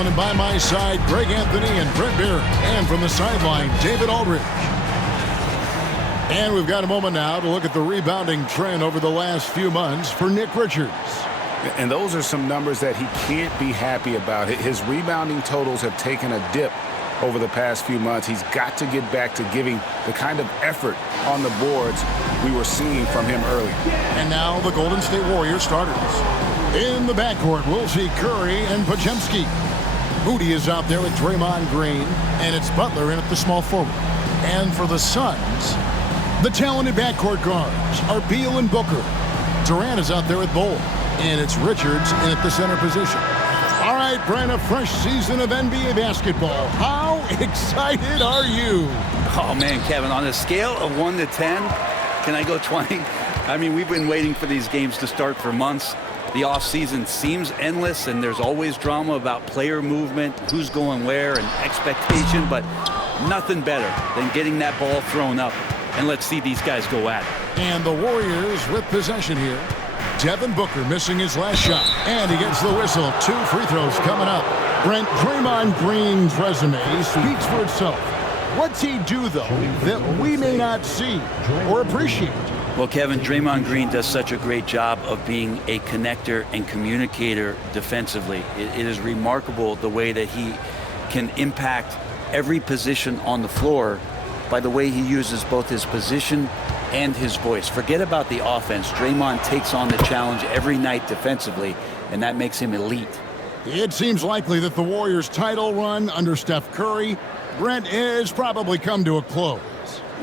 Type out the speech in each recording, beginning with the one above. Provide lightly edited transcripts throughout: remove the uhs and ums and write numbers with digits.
Allen, and by my side, Greg Anthony and Brent Beard. And from the sideline, David Aldridge. And we've got a moment now to look at the rebounding trend over the last few months for Nick Richards. And those are some numbers that he can't be happy about. His rebounding totals have taken a dip over the past few months. He's got to get back to giving the kind of effort on the boards we were seeing from him earlier. And now the Golden State Warriors starters. In the backcourt, we'll see Curry and Podziemski. Moody is out there with Draymond Green, and it's Butler in at the small forward. And for the Suns, the talented backcourt guards are Beal and Booker. Durant is out there with Bol, and it's Richards in at the center position. All right, Brent, a fresh season of NBA basketball. How excited are you? Oh, man, Kevin, on a scale of 1 to 10, can I go 20? I mean, we've been waiting for these games to start for months. The offseason seems endless, and there's always drama about player movement, who's going where, and expectation, but nothing better than getting that ball thrown up. And let's see these guys go at it. And the Warriors with possession here. Devin Booker missing his last shot. And he gets the whistle. 2 free throws coming up. Brent, Draymond Green's resume speaks for itself. What's he do, though, that we may not see or appreciate? Well, Kevin, Draymond Green does such a great job of being a connector and communicator defensively. It is remarkable the way that he can impact every position on the floor by the way he uses both his position and his voice. Forget about the offense. Draymond takes on the challenge every night defensively, and that makes him elite. It seems likely that the Warriors' title run under Steph Curry, Brent, has probably come to a close.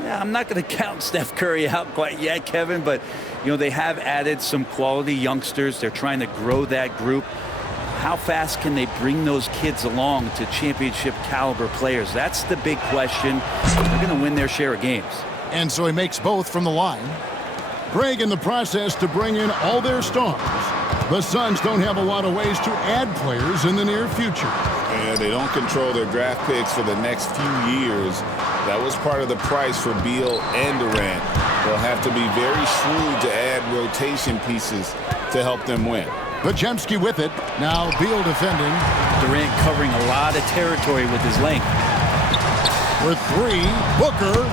Yeah, I'm not going to count Steph Curry out quite yet, Kevin, but you know they have added some quality youngsters. They're trying to grow that group. How fast can they bring those kids along to championship caliber players? That's the big question. They're going to win their share of games. And so he makes both from the line. Greg, in the process to bring in all their stars, the Suns don't have a lot of ways to add players in the near future. And they don't control their draft picks for the next few years. That was part of the price for Beal and Durant. They'll have to be very shrewd to add rotation pieces to help them win. Podziemski with it. Now Beal defending. Durant covering a lot of territory with his length. With 3, Booker.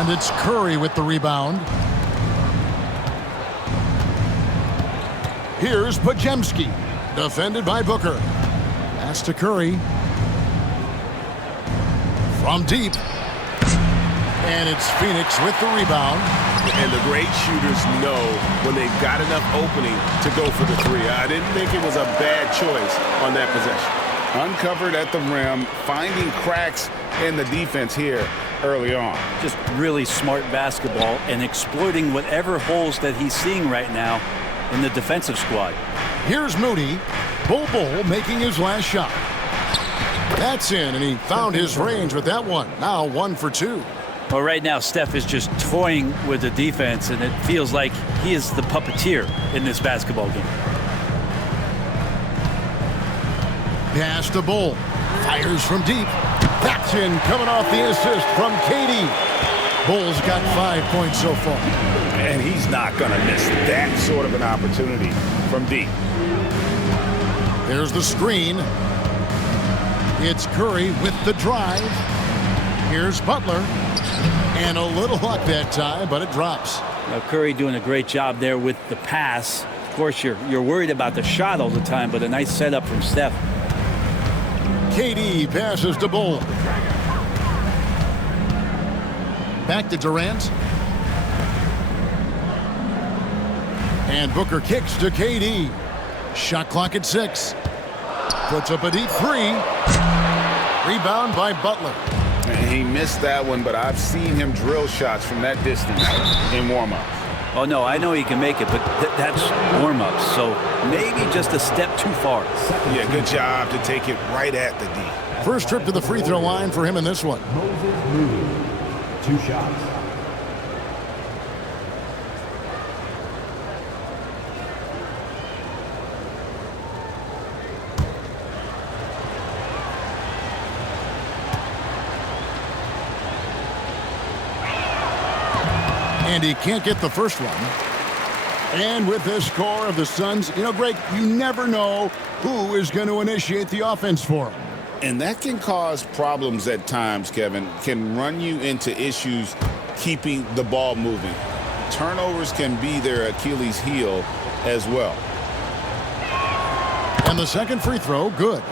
And it's Curry with the rebound. Here's Podziemski. Defended by Booker. Pass to Curry. From deep. And it's Phoenix with the rebound. And the great shooters know when they've got enough opening to go for the 3. I didn't think it was a bad choice on that possession. Uncovered at the rim, finding cracks in the defense here early on. Just really smart basketball and exploiting whatever holes that he's seeing right now in the defensive squad. Here's Moody. Bol making his last shot. That's in, and he found his range with that one. Now 1 for 2. Well, right now, Steph is just toying with the defense, and it feels like he is the puppeteer in this basketball game. Pass to Bol. Fires from deep. That's in, coming off the assist from KD. Bol's got 5 points so far. And he's not going to miss that sort of an opportunity from deep. There's the screen. It's Curry with the drive. Here's Butler. And a little luck that time, but it drops. Now, Curry doing a great job there with the pass. Of course, you're worried about the shot all the time, but a nice setup from Steph. KD passes to Bol. Back to Durant. And Booker kicks to KD. Shot clock at 6. Puts up a deep 3. Rebound by Butler. And he missed that one, but I've seen him drill shots from that distance in warm-ups. Oh, no, I know he can make it, but that's warm-ups, so maybe just a step too far. Yeah, good job to take it right at the D. First trip to the free throw line for him in this one. Moses Moody, 2 shots. And he can't get the first one. And with this score of the Suns, you know, Greg, you never know Who is going to initiate the offense for him? And that can cause problems at times, Kevin. Can run you into issues keeping the ball moving. Turnovers can be their Achilles heel as well. And the second free throw, good.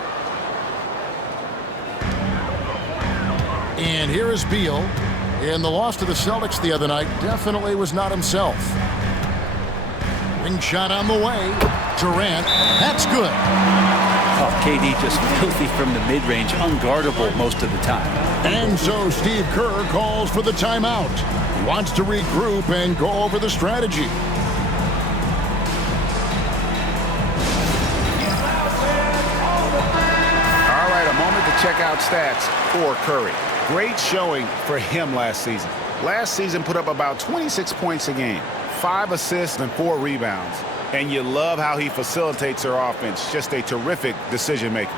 And here is Beal. And the loss to the Celtics the other night definitely was not himself. Ring shot on the way. Durant, that's good. Oh, KD just filthy from the mid-range, unguardable most of the time. And so Steve Kerr calls for the timeout. He wants to regroup and go over the strategy. All right, a moment to check out stats for Curry. Great showing for him last season. Last season put up about 26 points a game, 5 assists and 4 rebounds. And you love how he facilitates their offense. Just a terrific decision maker.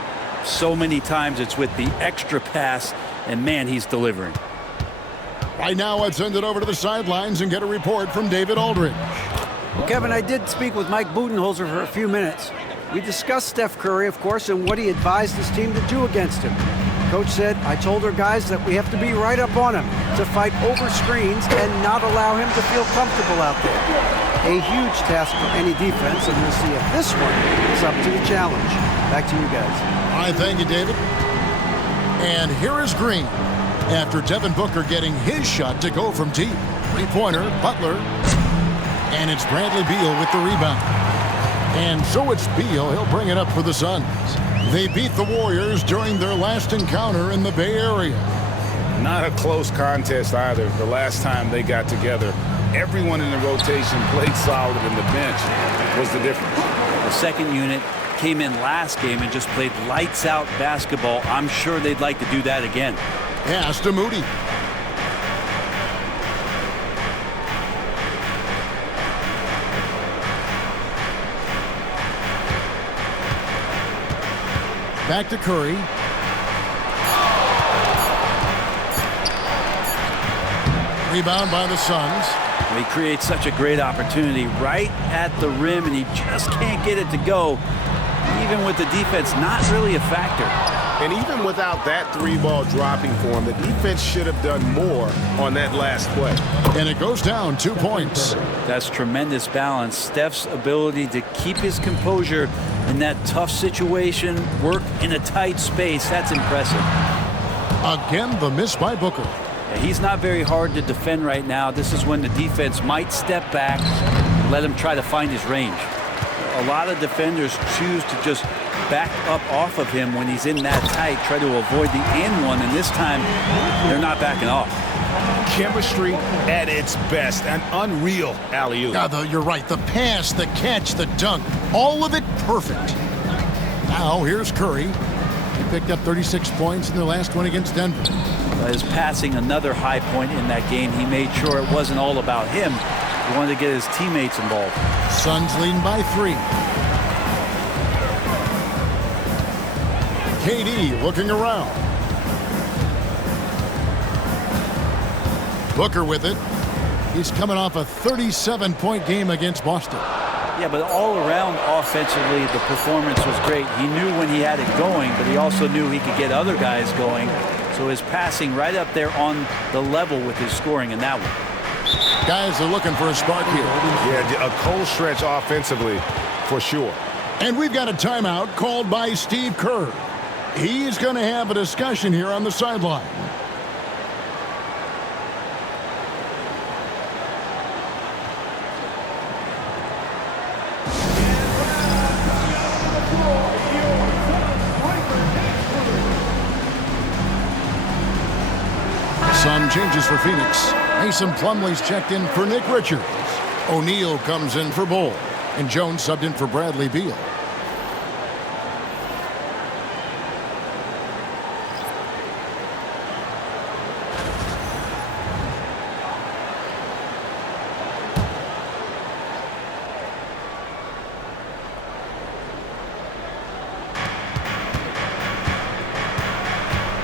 So many times it's with the extra pass, and man, he's delivering. Right now, let's send it over to the sidelines and get a report from David Aldridge. Well, Kevin, I did speak with Mike Budenholzer for a few minutes. We discussed Steph Curry, of course, and what he advised his team to do against him. Coach said, I told our guys that we have to be right up on him, to fight over screens and not allow him to feel comfortable out there. A huge task for any defense, and we'll see if this one is up to the challenge. Back to you guys. All right, thank you, David. And here is Green. After Devin Booker getting his shot to go from deep. Three-pointer, Butler. And it's Bradley Beal with the rebound. And so it's Beal. He'll bring it up for the Suns. They beat the Warriors during their last encounter in the Bay Area. Not a close contest either. The last time they got together, everyone in the rotation played solid, and the bench was the difference. The second unit came in last game and just played lights-out basketball. I'm sure they'd like to do that again. Pass to Moody. Back to Curry. Rebound by the Suns. He creates such a great opportunity right at the rim, and he just can't get it to go. Even with the defense not really a factor. And even without that 3-ball dropping for him, the defense should have done more on that last play. And it goes down 2 points. That's tremendous balance. Steph's ability to keep his composure in that tough situation, work in a tight space, that's impressive. Again, the miss by Booker. Yeah, he's not very hard to defend right now. This is when the defense might step back and let him try to find his range. A lot of defenders choose to just back up off of him when he's in that tight, try to avoid the and one, and this time they're not backing off. Chemistry at its best, an unreal alley-oop. You're right. The pass, the catch, the dunk, all of it perfect. Now here's Curry. He picked up 36 points in their last one against Denver. His passing, another high point in that game. He made sure it wasn't all about him. He wanted to get his teammates involved. Suns leading by 3. KD looking around. Booker with it. He's coming off a 37-point game against Boston. Yeah, but all around offensively, the performance was great. He knew when he had it going, but he also knew he could get other guys going. So his passing right up there on the level with his scoring in that one. Guys are looking for a spark here. Yeah, a cold stretch offensively for sure. And we've got a timeout called by Steve Kerr. He's going to have a discussion here on the sideline. Some changes for Phoenix. Mason Plumlee's checked in for Nick Richards. O'Neal comes in for Bull. And Jones subbed in for Bradley Beal.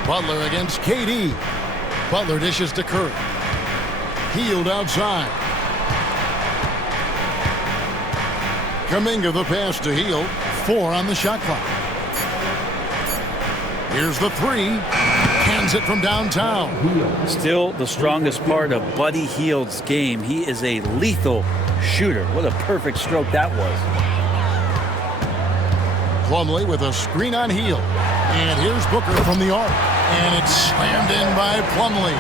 Butler against KD. Butler dishes to Curry. Healed outside. Kuminga the pass to Hield. 4 on the shot clock. Here's the 3. Cans it from downtown. Still the strongest part of Buddy Hield's game. He is a lethal shooter. What a perfect stroke that was. Plumlee with a screen on Hield. And here's Booker from the arc. And it's slammed in by Plumlee.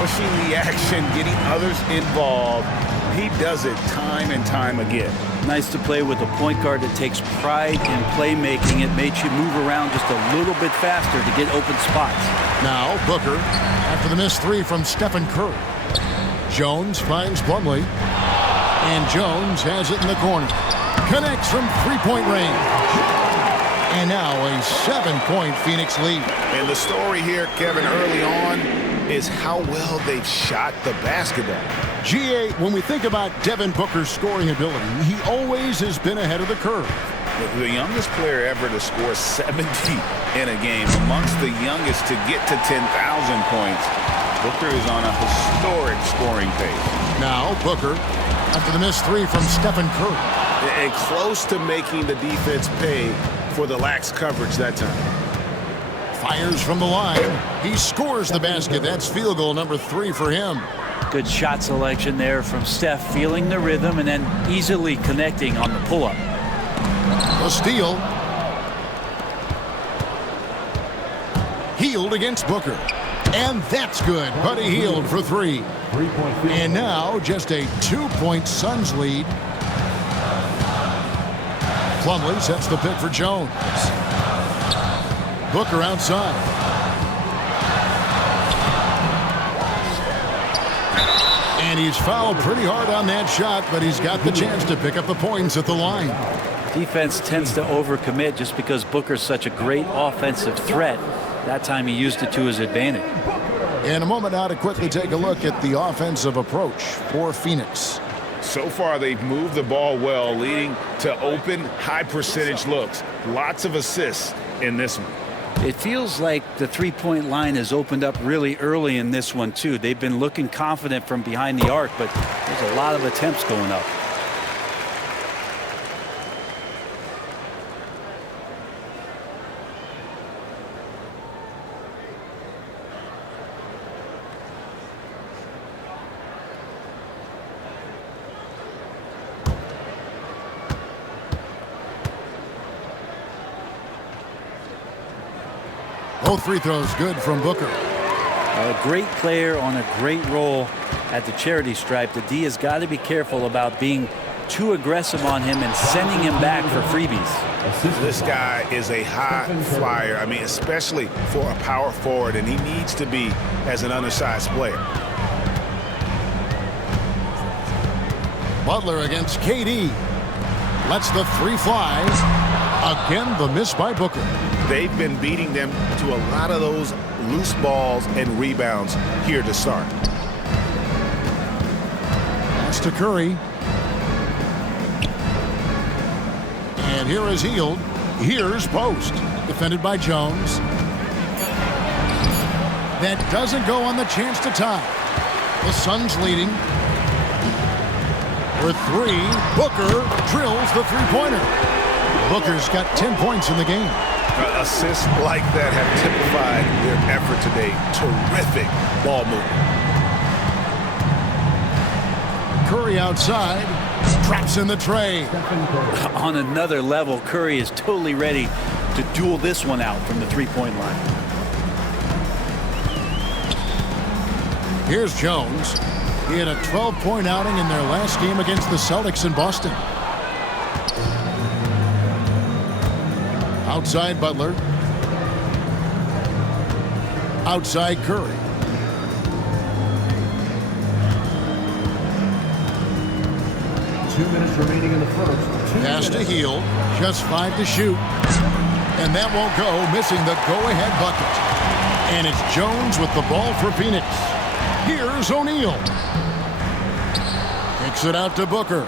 Pushing the action, getting others involved. He does it time and time again. Nice to play with a point guard that takes pride in playmaking. It makes you move around just a little bit faster to get open spots. Now Booker after the missed 3 from Stephen Curry. Jones finds Plumlee. And Jones has it in the corner. Connects from three-point range. And now a 7-point Phoenix lead. And the story here, Kevin, early on is how well they've shot the basketball. GA, when we think about Devin Booker's scoring ability, he always has been ahead of the curve. The youngest player ever to score 70 in a game, amongst the youngest to get to 10,000 points. Booker is on a historic scoring pace. Now Booker after the missed 3 from Stephen Curry. And close to making the defense pay for the lax coverage that time. Fires from the line. He scores the basket. That's field goal number 3 for him. Good shot selection there from Steph, feeling the rhythm and then easily connecting on the pull-up. A steal. Hield against Booker. And that's good. Buddy Hield for 3. And now just a 2-point Suns lead. Plumlee sets the pick for Jones. Booker outside. And he's fouled pretty hard on that shot, but he's got the chance to pick up the points at the line. Defense tends to overcommit just because Booker's such a great offensive threat. That time he used it to his advantage. In a moment now to quickly take a look at the offensive approach for Phoenix. So far, they've moved the ball well, leading to open, high-percentage looks. Lots of assists in this one. It feels like the three-point line has opened up really early in this one, too. They've been looking confident from behind the arc, but there's a lot of attempts going up. Both free throws good from Booker. A great player on a great role at the charity stripe. The D has got to be careful about being too aggressive on him and sending him back for freebies. This guy is a high flyer. I mean, especially for a power forward, and he needs to be as an undersized player. Butler against KD. Lets the 3 fly. Again, the miss by Booker. They've been beating them to a lot of those loose balls and rebounds here to start. Pass to Curry. And here is Hield. Here's Post. Defended by Jones. That doesn't go on the chance to tie. The Suns leading. For 3, Booker drills the three-pointer. Booker's got 10 points in the game. Assists like that have typified their effort today. Terrific ball movement. Curry outside. Traps in the tray. On another level, Curry is totally ready to duel this one out from the three-point line. Here's Jones. He had a 12-point outing in their last game against the Celtics in Boston. Outside Butler. Outside Curry. Two minutes remaining in the first. Pass to Hield. Just 5 to shoot. And that won't go, missing the go-ahead bucket. And it's Jones with the ball for Phoenix. Here's O'Neal. Kicks it out to Booker.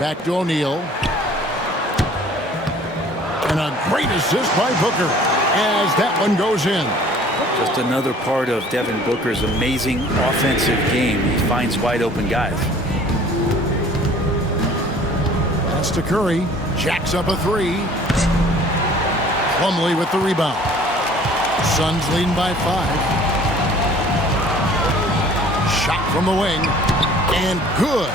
Back to O'Neal. And a great assist by Booker as that one goes in. Just another part of Devin Booker's amazing offensive game. He finds wide open guys. Gets to Curry. Jacks up a three. Plumlee with the rebound. Suns leading by 5. Shot from the wing. And good,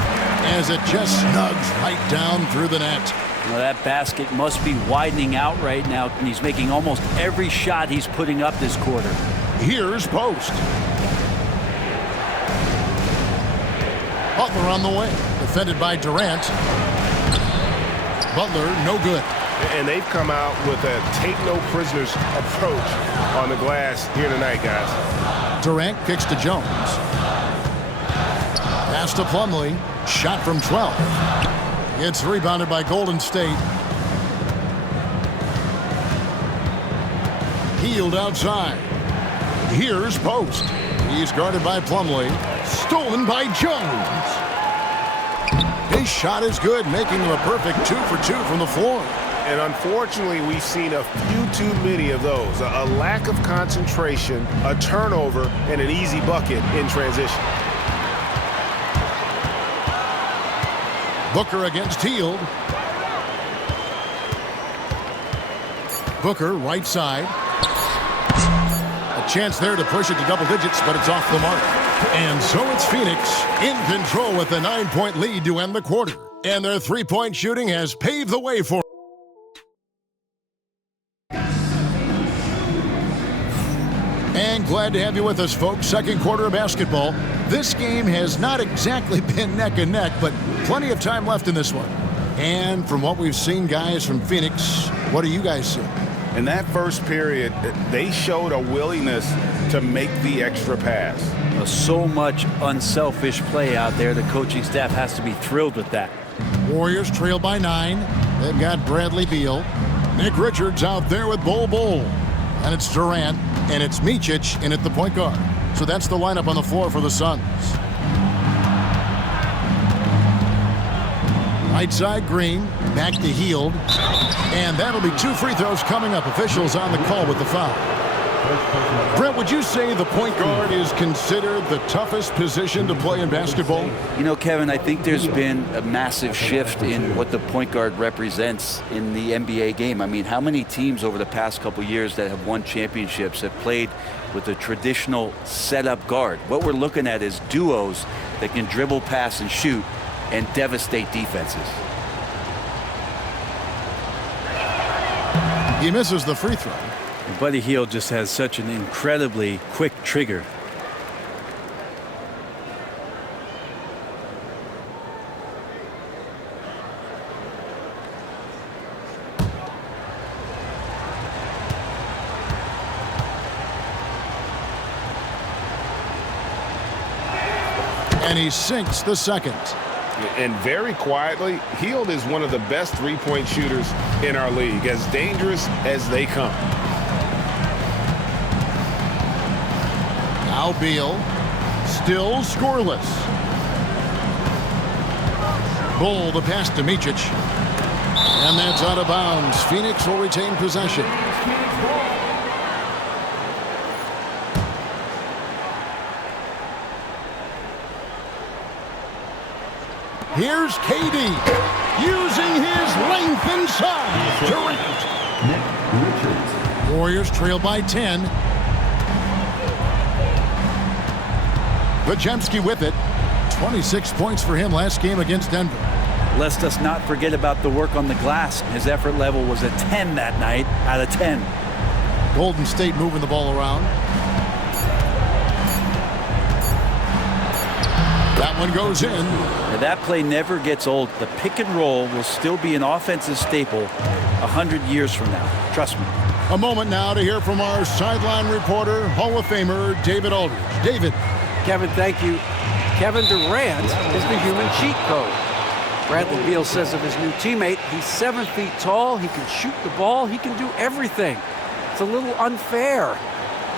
as it just snugs right down through the net. Well, that basket must be widening out right now, and he's making almost every shot he's putting up this quarter. Here's Post. Butler on the wing, defended by Durant. Butler, no good. And they've come out with a take-no-prisoners approach on the glass here tonight, guys. Durant kicks to Jones. Pass to Plumlee. Shot from 12. It's rebounded by Golden State. Healed outside. Here's Post. He's guarded by Plumlee. Stolen by Jones. His shot is good, making him a perfect 2 for 2 from the floor. And unfortunately, we've seen a few too many of those. A lack of concentration, a turnover, and an easy bucket in transition. Booker against Hield. Booker, right side. A chance there to push it to double digits, but it's off the mark. And so it's Phoenix in control with a 9-point lead to end the quarter. And their three-point shooting has paved the way for And glad to have you with us, folks. Second quarter of basketball. This game has not exactly been neck and neck, but plenty of time left in this one. And from what we've seen, guys, from Phoenix, what do you guys see? In that first period, they showed a willingness to make the extra pass. So much unselfish play out there. The coaching staff has to be thrilled with that. Warriors trail by 9. They've got Bradley Beal. Nick Richards out there with Bol. And it's Durant, and it's Micic in at the point guard. So that's the lineup on the floor for the Suns. Right side, Green. Back to Hield. And that'll be 2 free throws coming up. Officials on the call with the foul. Brent, would you say the point guard is considered the toughest position to play in basketball? You know, Kevin, I think there's been a massive shift in what the point guard represents in the NBA game. I mean, how many teams over the past couple years that have won championships have played with a traditional setup guard? What we're looking at is duos that can dribble, pass, and shoot and devastate defenses. He misses the free throw. And Buddy Hield just has such an incredibly quick trigger. And he sinks the second. And very quietly, Hield is one of the best three-point shooters in our league, as dangerous as they come. Now Beal, still scoreless. Bol, the pass to Micic. And that's out of bounds. Phoenix will retain possession. Here's KD, using his length and size. Durant. Warriors trail by 10. Podziemski with it. 26 points for him last game against Denver. Let us not forget about the work on the glass. His effort level was a 10 that night out of 10. Golden State moving the ball around. That one goes in. Now that play never gets old. The pick and roll will still be an offensive staple 100 years from now. Trust me. A moment now to hear from our sideline reporter, Hall of Famer David Aldridge. David. Kevin, thank you. Kevin Durant is the human cheat code. Bradley Beal says of his new teammate, he's 7 feet tall, he can shoot the ball, he can do everything. It's a little unfair.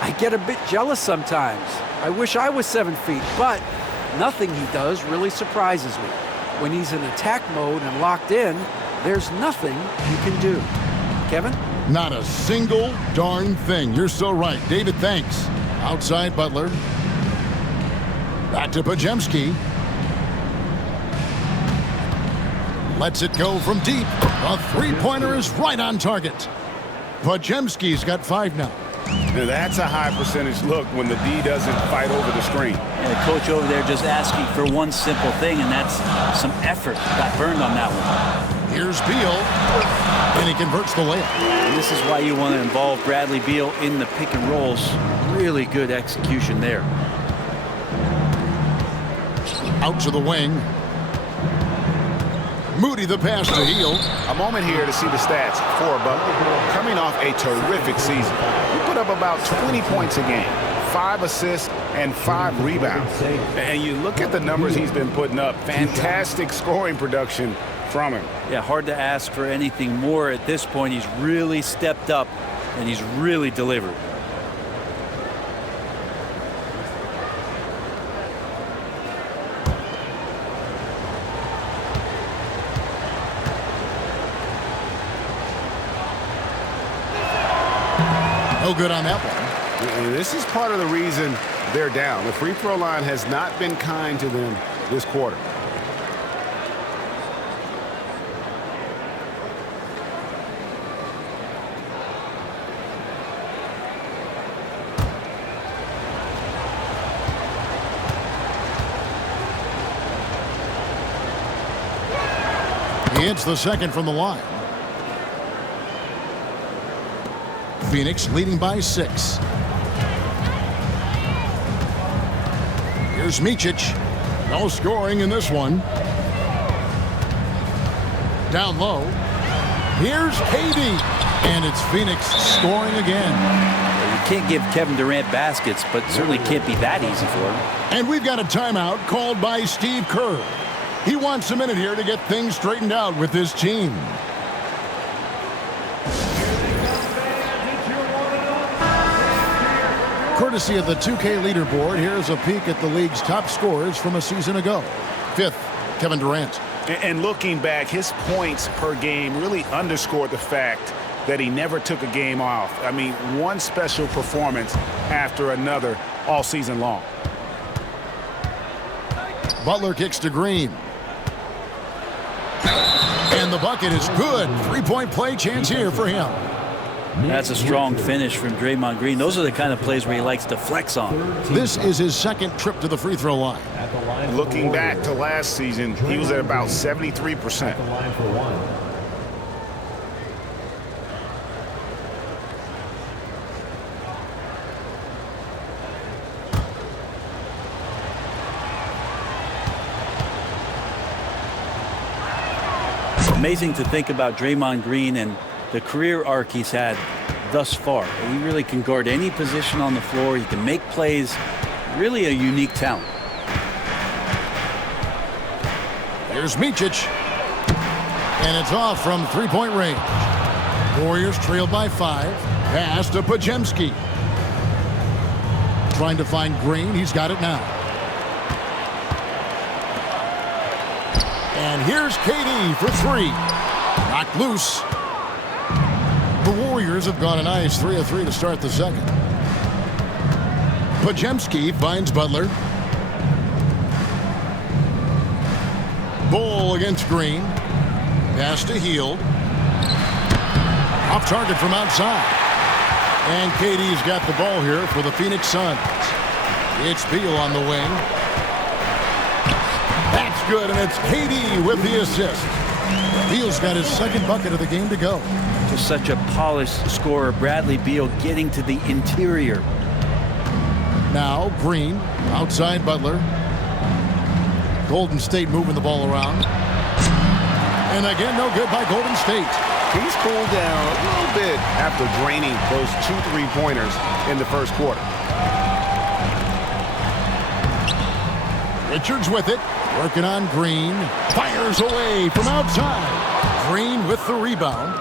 I get a bit jealous sometimes. I wish I was 7 feet, but nothing he does really surprises me. When he's in attack mode and locked in, there's nothing you can do. Kevin? Not a single darn thing. You're so right. David, thanks. Outside Butler. Back to Podziemski. Lets it go from deep. A three-pointer is right on target. Podziemski's got 5 now. Now that's a high percentage look when the D doesn't fight over the screen. And the coach over there just asking for one simple thing, and that's some effort. Got burned on that one. Here's Beal, and he converts the layup. And this is why you want to involve Bradley Beal in the pick and rolls. Really good execution there. Out to the wing. Moody the pass to Hield. A moment here to see the stats for Butler. Coming off a terrific season. He put up about 20 points a game, 5 assists, and 5 rebounds. And you look at the numbers he's been putting up. Fantastic scoring production from him. Yeah, hard to ask for anything more at this point. He's really stepped up, and he's really delivered. No good on that one. And this is part of the reason they're down. The free throw line has not been kind to them this quarter. He hits the second from the line. Phoenix leading by 6. Here's Micic. No scoring in this one. Down low. Here's KD. And it's Phoenix scoring again. You can't give Kevin Durant baskets, but certainly can't be that easy for him. And we've got a timeout called by Steve Kerr. He wants a minute here to get things straightened out with his team. Courtesy of the 2K leaderboard, here's a peek at the league's top scorers from a season ago. 5th, Kevin Durant. And looking back, his points per game really underscored the fact that he never took a game off. I mean, one special performance after another all season long. Butler kicks to Green. And the bucket is good. 3-point play chance here for him. That's a strong finish from Draymond Green. Those are the kind of plays where he likes to flex on. This is his second trip to the free throw line. Looking back to last season, he was at about 73%. Amazing to think about Draymond Green and the career arc he's had thus far. He really can guard any position on the floor. He can make plays. Really a unique talent. Here's Micic. And it's off from 3-point range. Warriors trailed by 5. Pass to Podziemski. Trying to find Green. He's got it now. And here's KD for 3. Knocked loose. The Warriors have gone a nice 3 of 3 to start the second. Podziemski finds Butler. Bull against Green. Pass to Hield. Off target from outside. And KD's got the ball here for the Phoenix Suns. It's Beal on the wing. That's good, and it's KD with the assist. Beal's got his second bucket of the game to go. Just such a polished scorer. Bradley Beal getting to the interior. Now Green outside Butler. Golden State moving the ball around. And again, no good by Golden State. He's cooled down a little bit after draining those 2 3-pointers in the first quarter. Richards with it. Working on Green. Fires away from outside. Green with the rebound.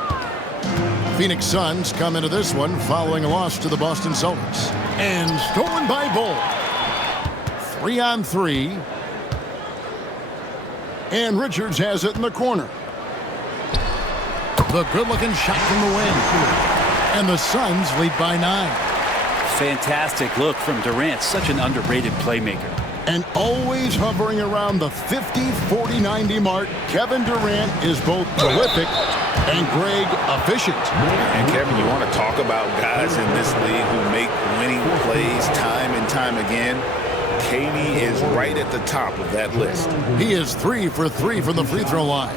Phoenix Suns come into this one following a loss to the Boston Celtics. And stolen by Bull. 3-on-3. And Richards has it in the corner. The good-looking shot from the wing. And the Suns lead by 9. Fantastic look from Durant. Such an underrated playmaker. And always hovering around the 50, 40, 90 mark, Kevin Durant is both prolific and, Greg, efficient. And, Kevin, you want to talk about guys in this league who make winning plays time and time again? KD is right at the top of that list. He is 3 for 3 from the free throw line.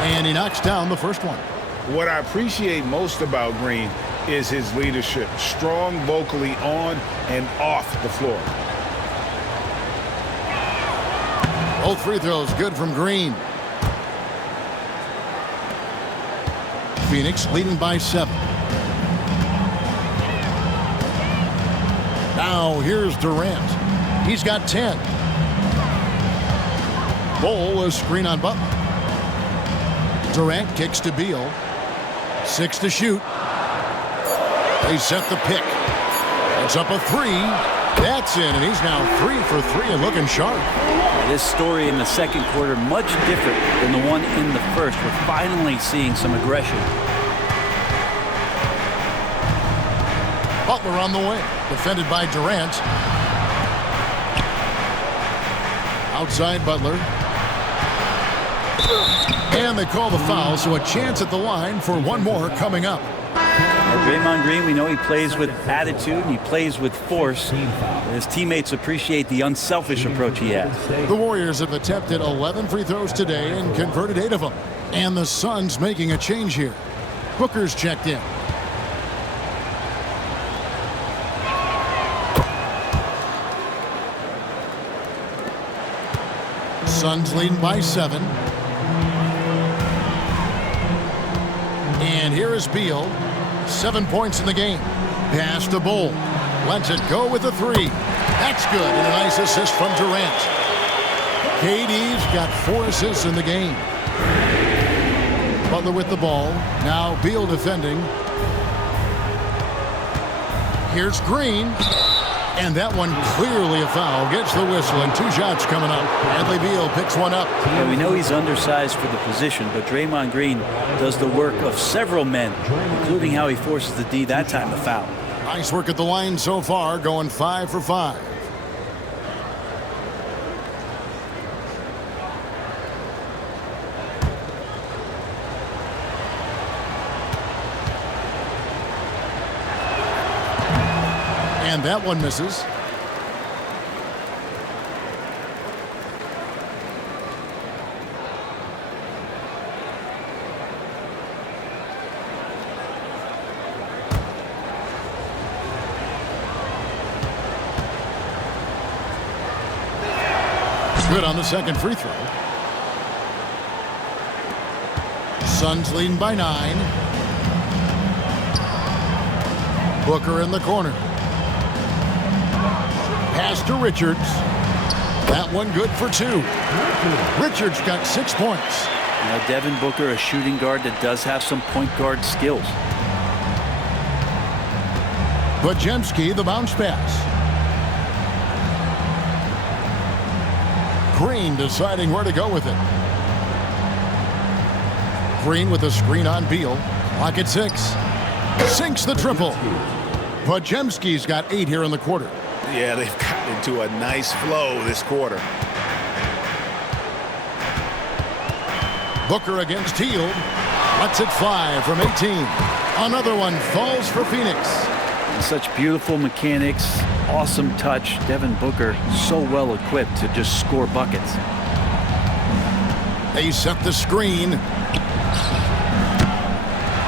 And he knocks down the first one. What I appreciate most about Green is his leadership. Strong vocally on and off the floor. Both free throws good from Green. Phoenix leading by 7. Now here's Durant. He's got 10. Bol, a screen on Butler. Durant kicks to Beal. 6 to shoot. They set the pick. It's up a 3. That's in, and he's now 3 for 3 and looking sharp. This story in the second quarter much different than the one in the first. We're finally seeing some aggression. Butler on the way, defended by Durant. Outside Butler. And they call the foul, so a chance at the line for one more coming up. Draymond Green, we know he plays with attitude and he plays with force. His teammates appreciate the unselfish approach he has. The Warriors have attempted 11 free throws today and converted 8 of them. And the Suns making a change here. Booker's checked in. Suns leading by 7. And here is Beal. 7 points in the game. Pass to Bol. Lets it go with a 3. That's good. And a nice assist from Durant. KD's got 4 assists in the game. Butler with the ball. Now Beal defending. Here's Green. And that one clearly a foul. Gets the whistle and 2 shots coming up. Bradley Beal picks one up. Yeah, we know he's undersized for the position, but Draymond Green does the work of several men, including how he forces the D that time to foul. Nice work at the line so far, going 5 for 5. And that one misses. Good on the second free throw. Suns leading by 9. Booker in the corner. Pass to Richards. That one good for 2. Richards got 6 points. You know, Devin Booker, a shooting guard that does have some point guard skills. Podziemski, the bounce pass. Green deciding where to go with it. Green with a screen on Beal. Clock at 6. Sinks the triple. Podziemski's got 8 here in the quarter. Yeah, they've gotten into a nice flow this quarter. Booker against Hield. Lets it fly from 18. Another one falls for Phoenix. Such beautiful mechanics, awesome touch. Devin Booker so well equipped to just score buckets. They set the screen.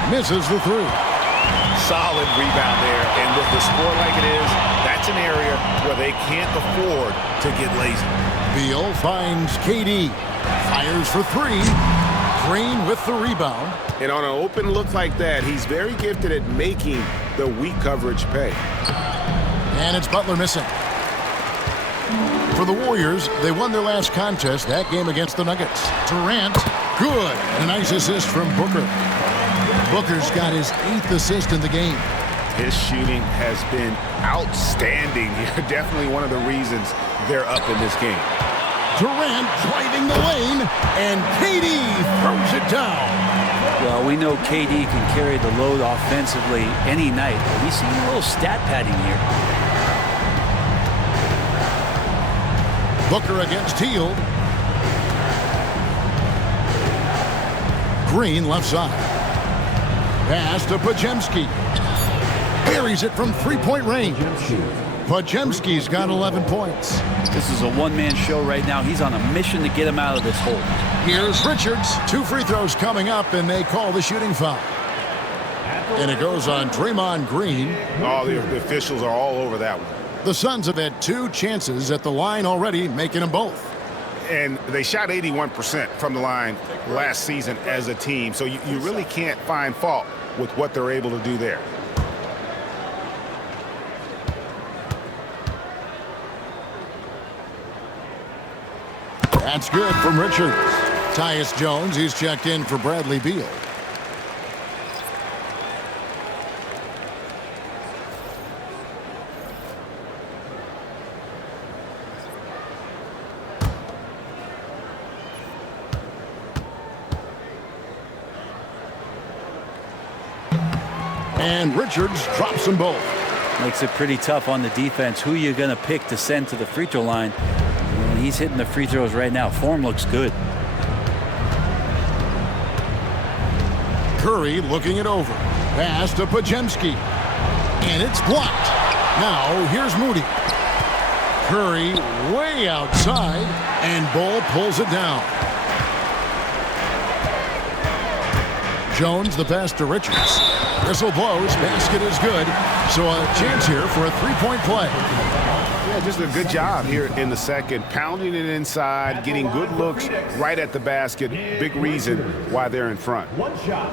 Misses the 3. Solid rebound there, and with the score like it is, that's an area where they can't afford to get lazy. Beal finds KD. Fires for 3. Green with the rebound. And on an open look like that, he's very gifted at making the weak coverage pay. And it's Butler missing. For the Warriors, they won their last contest, that game against the Nuggets. Durant, good. A nice assist from Booker. Booker's got his 8th assist in the game. His shooting has been outstanding. Definitely one of the reasons they're up in this game. Durant driving the lane, and KD throws it down. Well, we know KD can carry the load offensively any night. But we see a little stat padding here. Booker against Hield. Green left side. Pass to Podziemski. Buries it from three-point range. Podziemski's got 11 points. This is a one-man show right now. He's on a mission to get him out of this hole. Here's Richards. 2 free throws coming up, and they call the shooting foul. And it goes on Draymond Green. Oh, the officials are all over that one. The Suns have had 2 chances at the line already, making them both. And they shot 81% from the line last season as a team, so you really can't find fault with what they're able to do there. That's good from Richards. Tyus Jones, he's checked in for Bradley Beal. And Richards drops them both. Makes it pretty tough on the defense. Who you're going to pick to send to the free throw line. When he's hitting the free throws right now, form looks good. Curry looking it over. Pass to Podziemski. And it's blocked. Now here's Moody. Curry way outside, and Bull pulls it down. Jones the pass to Richards. Whistle blows. Basket is good. So a chance here for a three-point play. Yeah, just a good job here in the second. Pounding it inside, getting good looks right at the basket. Big reason why they're in front. One shot.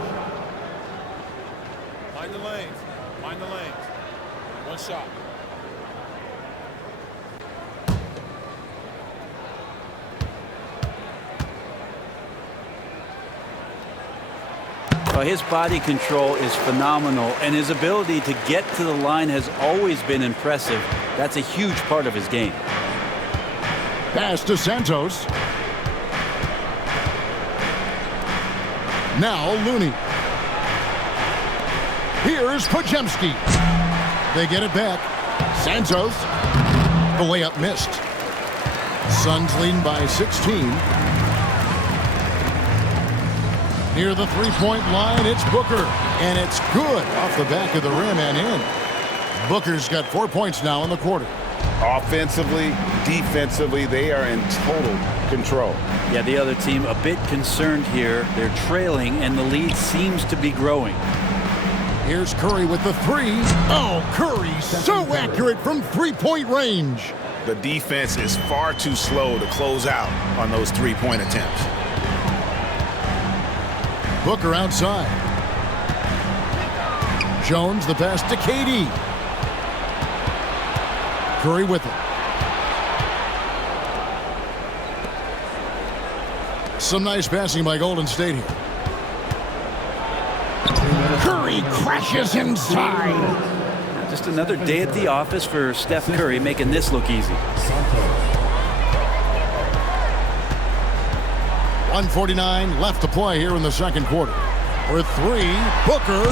Mind the lanes. Mind the lanes. One shot. Well, his body control is phenomenal, and his ability to get to the line has always been impressive. That's a huge part of his game. Pass to Santos. Now Looney. Here's Podziemski. They get it back. Santos. The layup missed. Suns leading by 16. Near the three-point line, it's Booker. And it's good off the back of the rim and in. Booker's got 4 points now in the quarter. Offensively, defensively, they are in total control. Yeah, the other team a bit concerned here. They're trailing, and the lead seems to be growing. Here's Curry with the three. Oh, Curry so accurate from three-point range. The defense is far too slow to close out on those three-point attempts. Booker outside. Jones the pass to KD. Curry with it. Some nice passing by Golden State here. Curry crashes inside. Just another day at the office for Steph Curry, making this look easy. 1:49 left to play here in the second quarter. For three, Booker.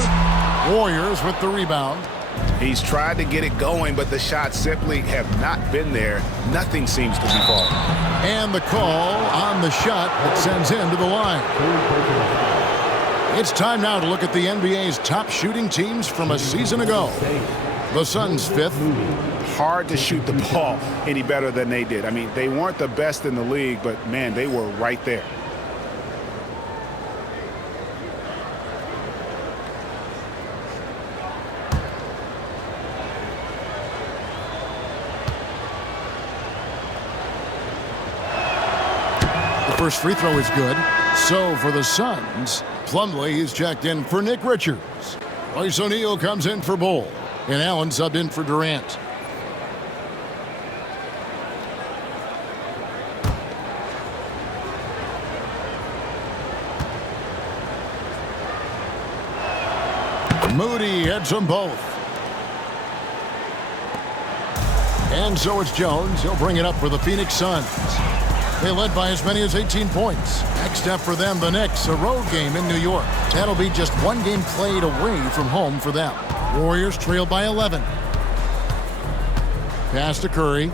Warriors with the rebound. He's tried to get it going, but the shots simply have not been there. Nothing seems to be falling. And the call on the shot that sends him to the line. It's time now to look at the NBA's top shooting teams from a season ago. The Suns fifth. Hard to shoot the ball any better than they did. I mean, they weren't the best in the league, but man, they were right there. First free throw is good. So for the Suns, Plumlee is checked in for Nick Richards. Royce O'Neal comes in for Bull. And Allen subbed in for Durant. Moody heads them both. And so it's Jones. He'll bring it up for the Phoenix Suns. They led by as many as 18 points. Next up for them, the Knicks, a road game in New York. That'll be just one game played away from home for them. Warriors trail by 11. Pass to Curry.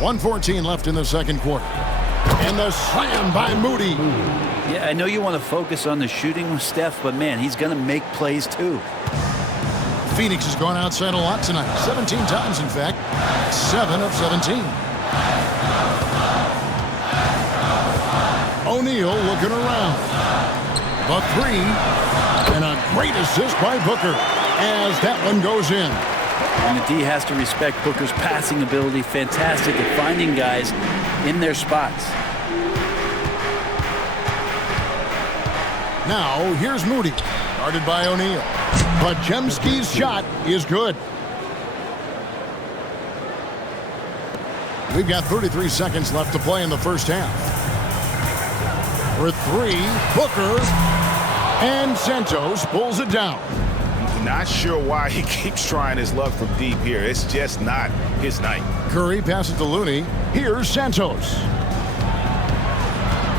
1:14 left in the second quarter. And the slam by Moody. Yeah, I know you want to focus on the shooting with Steph, but man, he's going to make plays too. Phoenix has gone outside a lot tonight. 17 times, in fact. 7 of 17. O'Neal looking around. The three. And a great assist by Booker as that one goes in. And the D has to respect Booker's passing ability. Fantastic at finding guys in their spots. Now, here's Moody. Guarded by O'Neal. Podziemski's shot is good. We've got 33 seconds left to play in the first half. For three, Booker. And Santos pulls it down. Not sure why he keeps trying his luck from deep here. It's just not his night. Curry passes to Looney. Here's Santos.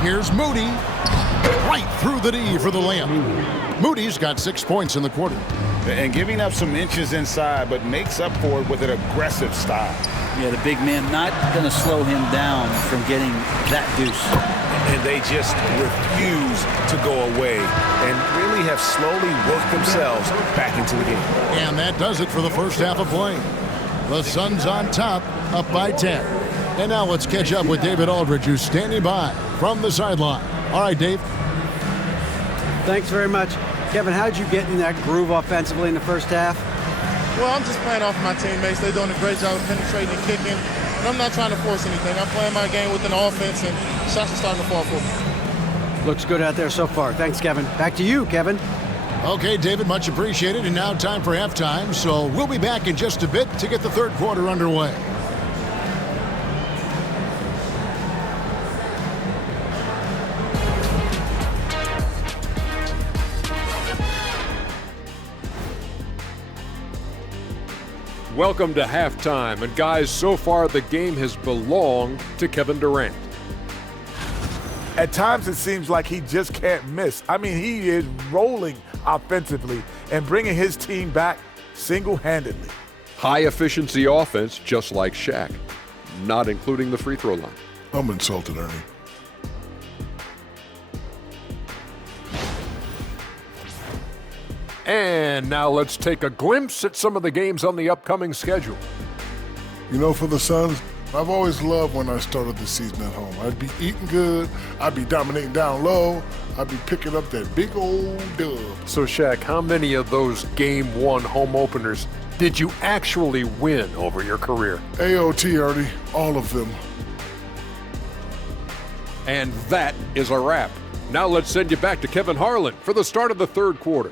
Here's Moody. Right through the D for the layup. Moody's got 6 points in the quarter. And giving up some inches inside, but makes up for it with an aggressive style. Yeah, the big man not going to slow him down from getting that deuce. And they just refuse to go away and really have slowly worked themselves back into the game. And that does it for the first half of play. The Suns on top, up by 10. And now let's catch up with David Aldridge, who's standing by from the sideline. All right, Dave. Thanks very much. Kevin, how'd you get in that groove offensively in the first half? Well, I'm just playing off my teammates. They're doing a great job of penetrating and kicking. And I'm not trying to force anything. I'm playing my game with an offense, and shots are starting to fall for me. Looks good out there so far. Thanks, Kevin. Back to you, Kevin. Okay, David, much appreciated. And now time for halftime. So we'll be back in just a bit to get the third quarter underway. Welcome to halftime, and guys, so far the game has belonged to Kevin Durant. At times it seems like he just can't miss. I mean, he is rolling offensively and bringing his team back single-handedly. High-efficiency offense, just like Shaq, not including the free throw line. I'm insulted, Ernie. And now let's take a glimpse at some of the games on the upcoming schedule. You know, for the Suns, I've always loved when I started the season at home. I'd be eating good, I'd be dominating down low, I'd be picking up that big old dub. So, Shaq, how many of those Game 1 home openers did you actually win over your career? AOT, Ernie, all of them. And that is a wrap. Now let's send you back to Kevin Harlan for the start of the third quarter.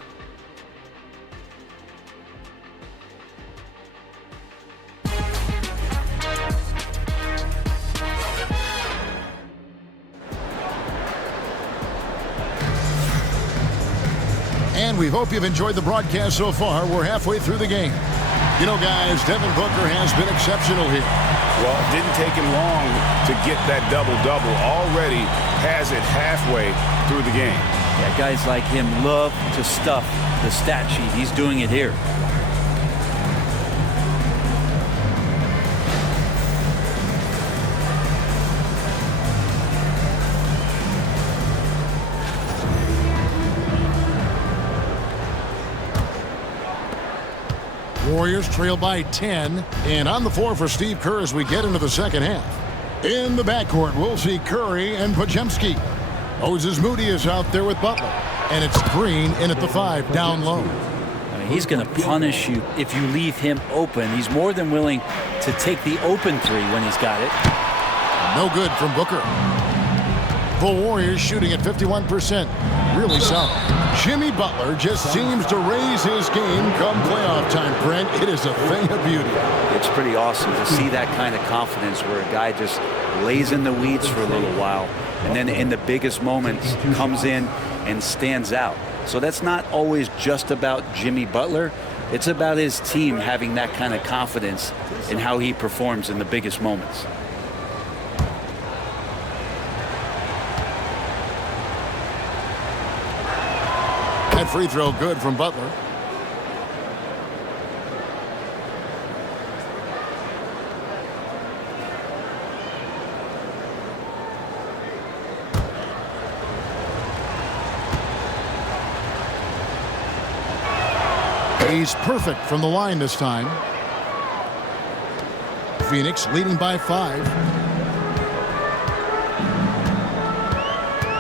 And we hope you've enjoyed the broadcast so far. We're halfway through the game. You know, guys, Devin Booker has been exceptional here. Well, it didn't take him long to get that double-double. Already has it halfway through the game. Yeah, guys like him love to stuff the stat sheet. He's doing it here. Warriors trail by 10. And on the floor for Steve Kerr as we get into the second half. In the backcourt, we'll see Curry and Podziemski. Moses Moody is out there with Butler. And it's Green in at the 5, down low. I mean, he's going to punish you if you leave him open. He's more than willing to take the open three when he's got it. No good from Booker. The Warriors shooting at 51%. Really solid. Jimmy Butler just seems to raise his game come playoff time, Brent. It is a thing of beauty. It's pretty awesome to see that kind of confidence where a guy just lays in the weeds for a little while and then in the biggest moments comes in and stands out. So that's not always just about Jimmy Butler, It's about his team having that kind of confidence in how he performs in the biggest moments. That free throw good from Butler. He's perfect from the line this time. Phoenix leading by 5.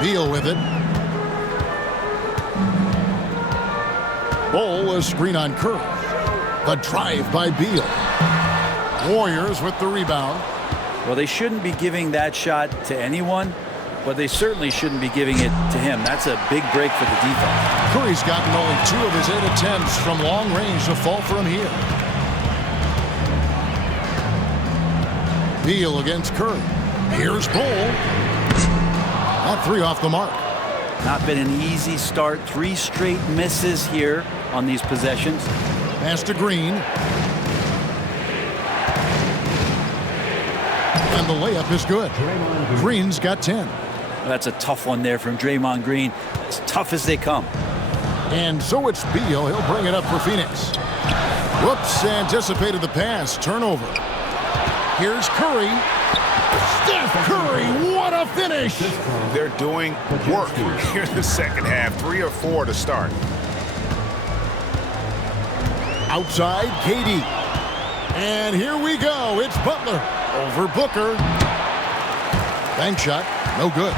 Beal with it. Ball, a screen on Curry. The drive by Beal. Warriors with the rebound. Well, they shouldn't be giving that shot to anyone, but they certainly shouldn't be giving it to him. That's a big break for the defense. Curry's gotten only 2 of his 8 attempts from long range to fall from here. Beal against Curry. Here's Ball. That 3 off the mark. Not been an easy start. 3 straight misses here on these possessions. Pass to Green. And the layup is good. Green's got 10. That's a tough one there from Draymond Green. As tough as they come. And so it's Beal. He'll bring it up for Phoenix. Whoops, anticipated the pass. Turnover. Here's Curry. Steph Curry, what a finish! They're doing work here in the second half. 3 or 4 to start. Outside, KD. And here we go. It's Butler over Booker. Bank shot, no good.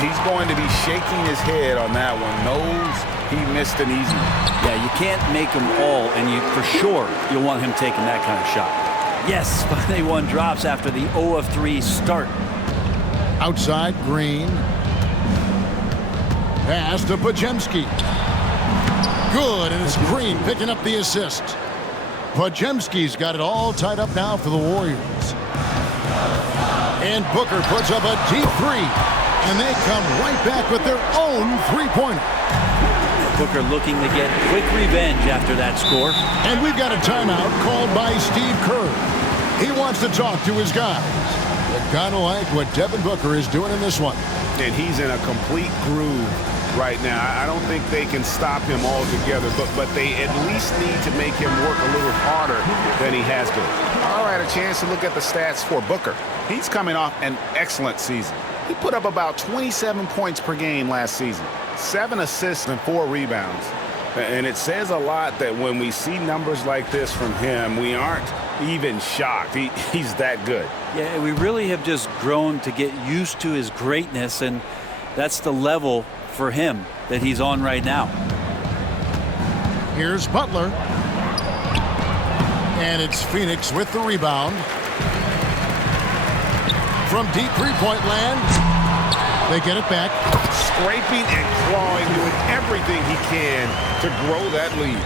He's going to be shaking his head on that one. Knows he missed an easy one. Yeah, you can't make them all, and for sure you'll want him taking that kind of shot. Yes, but they won drops after the 0 of 3 start. Outside, Green. Pass to Podziemski. Good, and it's Green picking up the assist. Podziemski's got it all tied up now for the Warriors. And Booker puts up a deep 3. And they come right back with their own 3-pointer. Booker looking to get quick revenge after that score. And we've got a timeout called by Steve Kerr. He wants to talk to his guys. They kind of like what Devin Booker is doing in this one. And he's in a complete groove right now. I don't think they can stop him altogether, but they at least need to make him work a little harder than he has been. All right, a chance to look at the stats for Booker. He's coming off an excellent season. He put up about 27 points per game last season, 7 assists and 4 rebounds. And it says a lot that when we see numbers like this from him, we aren't even shocked. He's that good. Yeah, we really have just grown to get used to his greatness, and that's the level for him that he's on right now. Here's Butler. And it's Phoenix with the rebound. From deep three-point land, they get it back. Scraping and clawing, doing everything he can to grow that lead.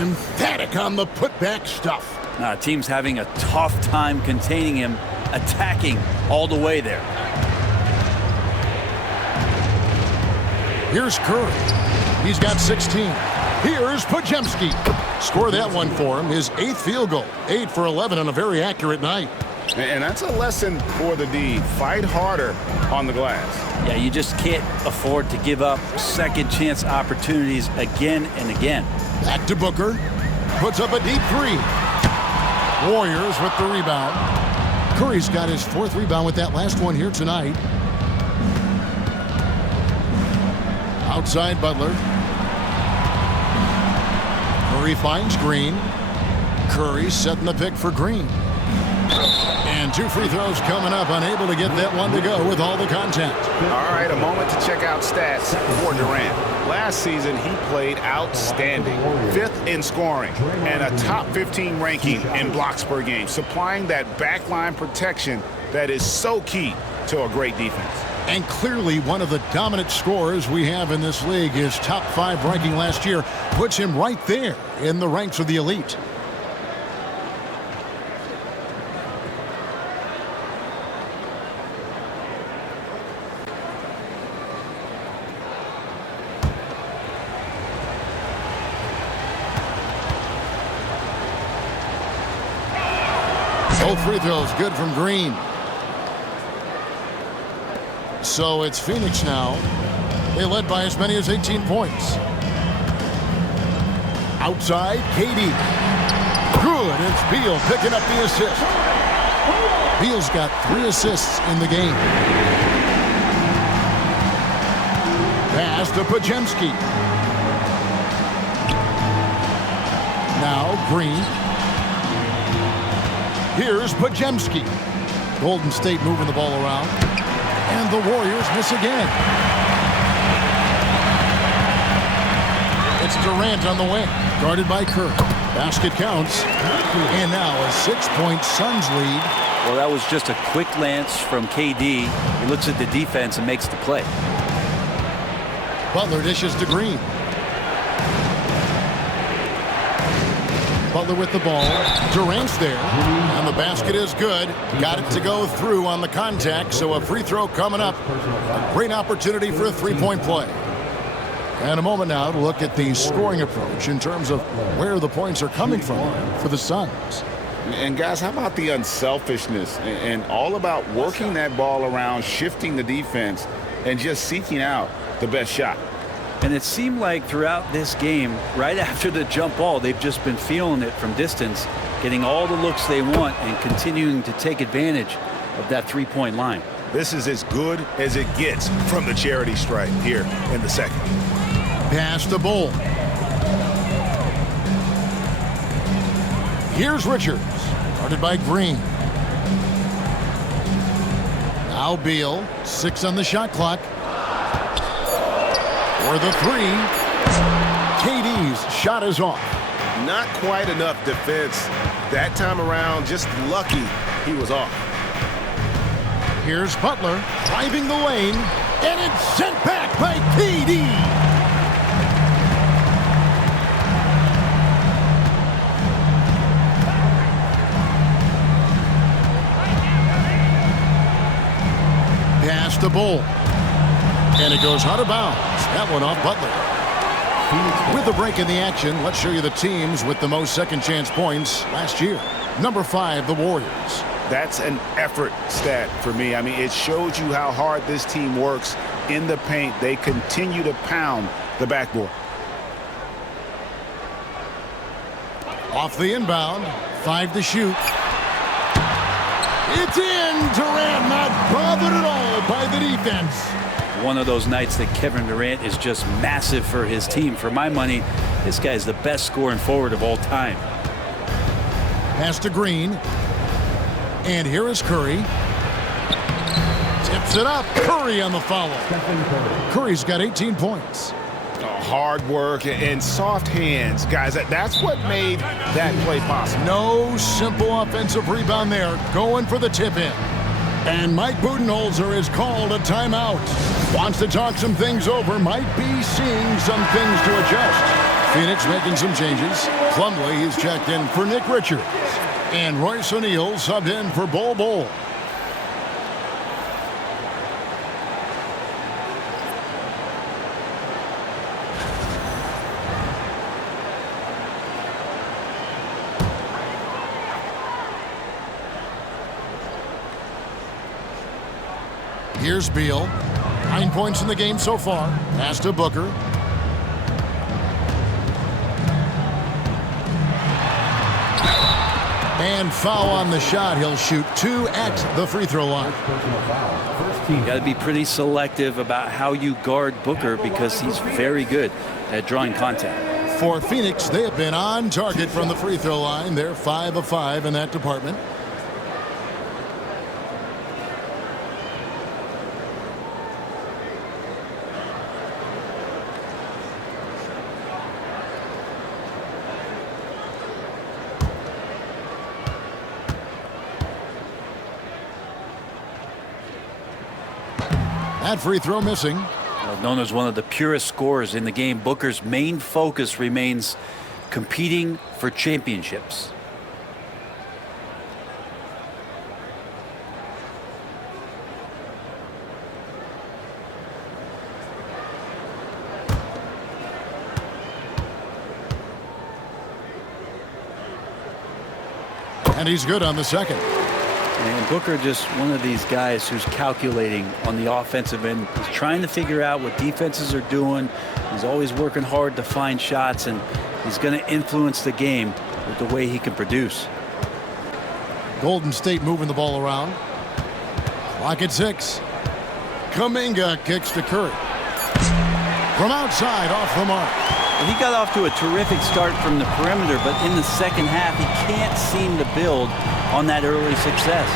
Emphatic on the putback stuff. Team's having a tough time containing him, attacking all the way there. Here's Curry. He's got 16. Here's Podziemski. Score that one for him. His 8th field goal. 8 for 11 on a very accurate night. And that's a lesson for the D. Fight harder on the glass. Yeah, you just can't afford to give up second chance opportunities again and again. Back to Booker. Puts up a deep 3. Warriors with the rebound. Curry's got his 4th rebound with that last one here tonight. Outside Butler. Curry finds Green. Curry setting the pick for Green. And 2 free throws coming up, unable to get that one to go with all the contact. All right, a moment to check out stats for Durant. Last season, he played outstanding. 5th in scoring and a top 15 ranking in blocks per game, supplying that backline protection that is so key to a great defense. And clearly one of the dominant scorers we have in this league. His top 5 ranking last year puts him right there in the ranks of the elite. Both free throws good from Green. So it's Phoenix now. They led by as many as 18 points. Outside, KD. Good. It's Beal picking up the assist. Beal's got 3 assists in the game. Pass to Podziemski. Now Green. Here's Podziemski. Golden State moving the ball around. And the Warriors miss again. It's Durant on the wing, guarded by Kerr. Basket counts. And now a 6-point Suns lead. Well, that was just a quick glance from KD. He looks at the defense and makes the play. Butler dishes to Green. Butler with the ball. Durant's there. And the basket is good. Got it to go through on the contact, so a free throw coming up. A great opportunity for a 3-point play. And a moment now to look at the scoring approach in terms of where the points are coming from for the Suns. And guys, how about the unselfishness and all about working that ball around, shifting the defense, and just seeking out the best shot. And it seemed like throughout this game, right after the jump ball, they've just been feeling it from distance, getting all the looks they want and continuing to take advantage of that 3-point line. This is as good as it gets from the charity stripe here in the second. Pass to Bull. Here's Richards, guarded by Green. Now Beal, 6 on the shot clock. For the 3. KD's shot is off. Not quite enough defense that time around. Just lucky he was off. Here's Butler driving the lane, and it's sent back by KD. Pass to Bull. And it goes out of bounds. That one off Butler. With the break in the action, let's show you the teams with the most second chance points last year. Number 5, the Warriors. That's an effort stat for me. I mean, it shows you how hard this team works in the paint. They continue to pound the backboard. Off the inbound, 5 to shoot. It's in. Durant not bothered at all by the defense. One of those nights that Kevin Durant is just massive for his team. For my money, this guy's the best scoring forward of all time. Pass to Green. And here is Curry. Tips it up. Curry on the follow. Curry's got 18 points. Hard work and soft hands, guys. That's what made that play possible. No simple offensive rebound there. Going for the tip-in. And Mike Budenholzer is called a timeout. Wants to talk some things over. Might be seeing some things to adjust. Phoenix making some changes. Plumlee, he's checked in for Nick Richards. And Royce O'Neal subbed in for Bol Bol. Here's Beal. 9 points in the game so far. Pass to Booker. And foul on the shot. He'll shoot 2 at the free throw line. You got to be pretty selective about how you guard Booker because he's very good at drawing contact. For Phoenix, they have been on target from the free throw line. They're 5 of 5 in that department. That free throw missing. Known as one of the purest scorers in the game, Booker's main focus remains competing for championships. And he's good on the second. And Booker just one of these guys who's calculating on the offensive end. He's trying to figure out what defenses are doing. He's always working hard to find shots, and he's going to influence the game with the way he can produce. Golden State moving the ball around. Clock at 6. Kuminga kicks to Curry. From outside, off the mark. He got off to a terrific start from the perimeter, but in the second half, he can't seem to build on that early success.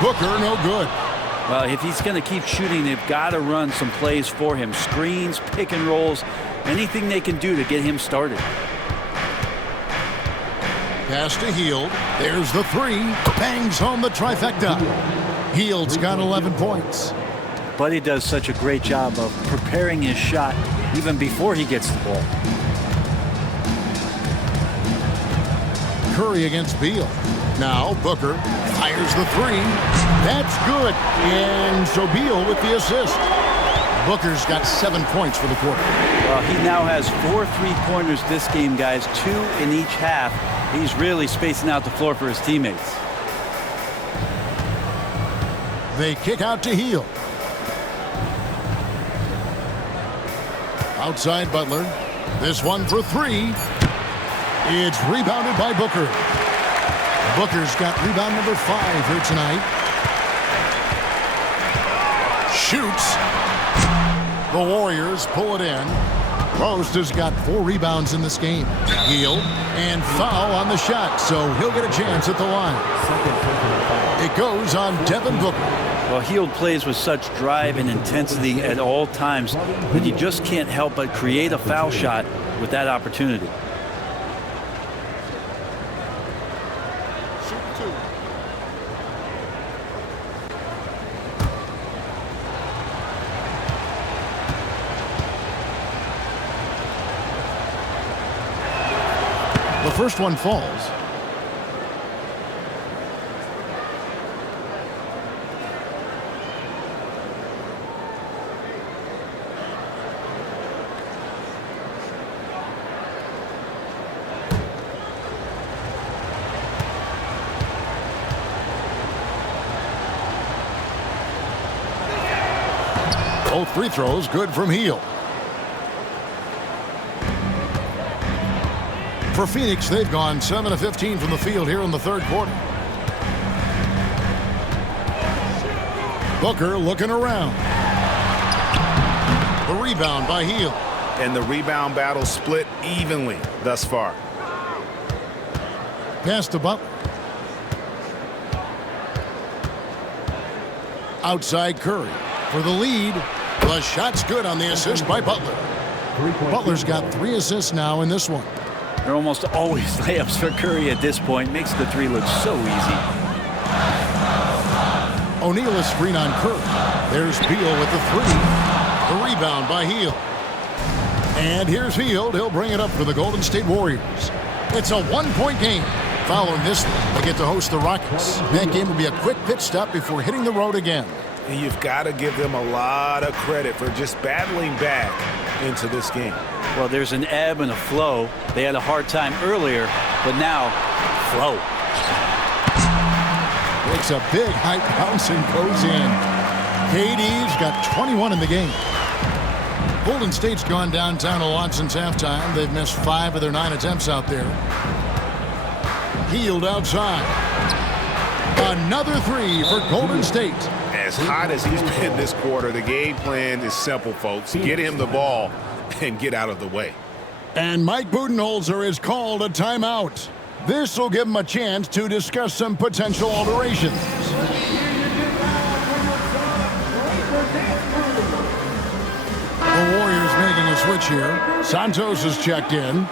Booker, no good. Well, if he's going to keep shooting, they've got to run some plays for him. Screens, pick and rolls, anything they can do to get him started. Pass to Hield. There's the 3. Bangs home the trifecta. Hield's got 11 points. Buddy does such a great job of preparing his shot even before he gets the ball. Curry against Beal. Now Booker fires the 3. That's good. And so Beal with the assist. Booker's got 7 points for the quarter. Well, he now has 4 3-pointers this game, guys. 2 in each half. He's really spacing out the floor for his teammates. They kick out to Hield. Outside Butler. This one for 3. It's rebounded by Booker. Booker's got rebound number 5 here tonight. Shoots. The Warriors pull it in. Post has got 4 rebounds in this game. Hield and foul on the shot, so he'll get a chance at the line. It goes on Devin Booker. Well, Hield plays with such drive and intensity at all times that you just can't help but create a foul shot with that opportunity. The first one falls. Both free throws good from Hield. For Phoenix, they've gone 7 of 15 from the field here in the third quarter. Booker looking around. The rebound by Hield. And the rebound battle split evenly thus far. Pass to Butler. Outside Curry for the lead. The shot's good on the assist by Butler. Butler's got 3 assists now in this one. They're almost always layups for Curry at this point. Makes the 3 look so easy. O'Neal is screen on Curry. There's Beal with the 3. The rebound by Hield. And here's Hield. He'll bring it up for the Golden State Warriors. It's a 1-point game. Following this, they get to host the Rockets. That game will be a quick pit stop before hitting the road again. And you've got to give them a lot of credit for just battling back into this game. Well, there's an ebb and a flow. They had a hard time earlier, but now, flow. Makes a big height bounce and goes in. KD's got 21 in the game. Golden State's gone downtown a lot since halftime. They've missed 5 of their 9 attempts out there. Hield outside. Another 3 for Golden State. As hot as he's been this quarter, the game plan is simple, folks. Get him the ball and get out of the way. And Mike Budenholzer has called a timeout. This will give him a chance to discuss some potential alterations. The Warriors making a switch here. Santos is checked in.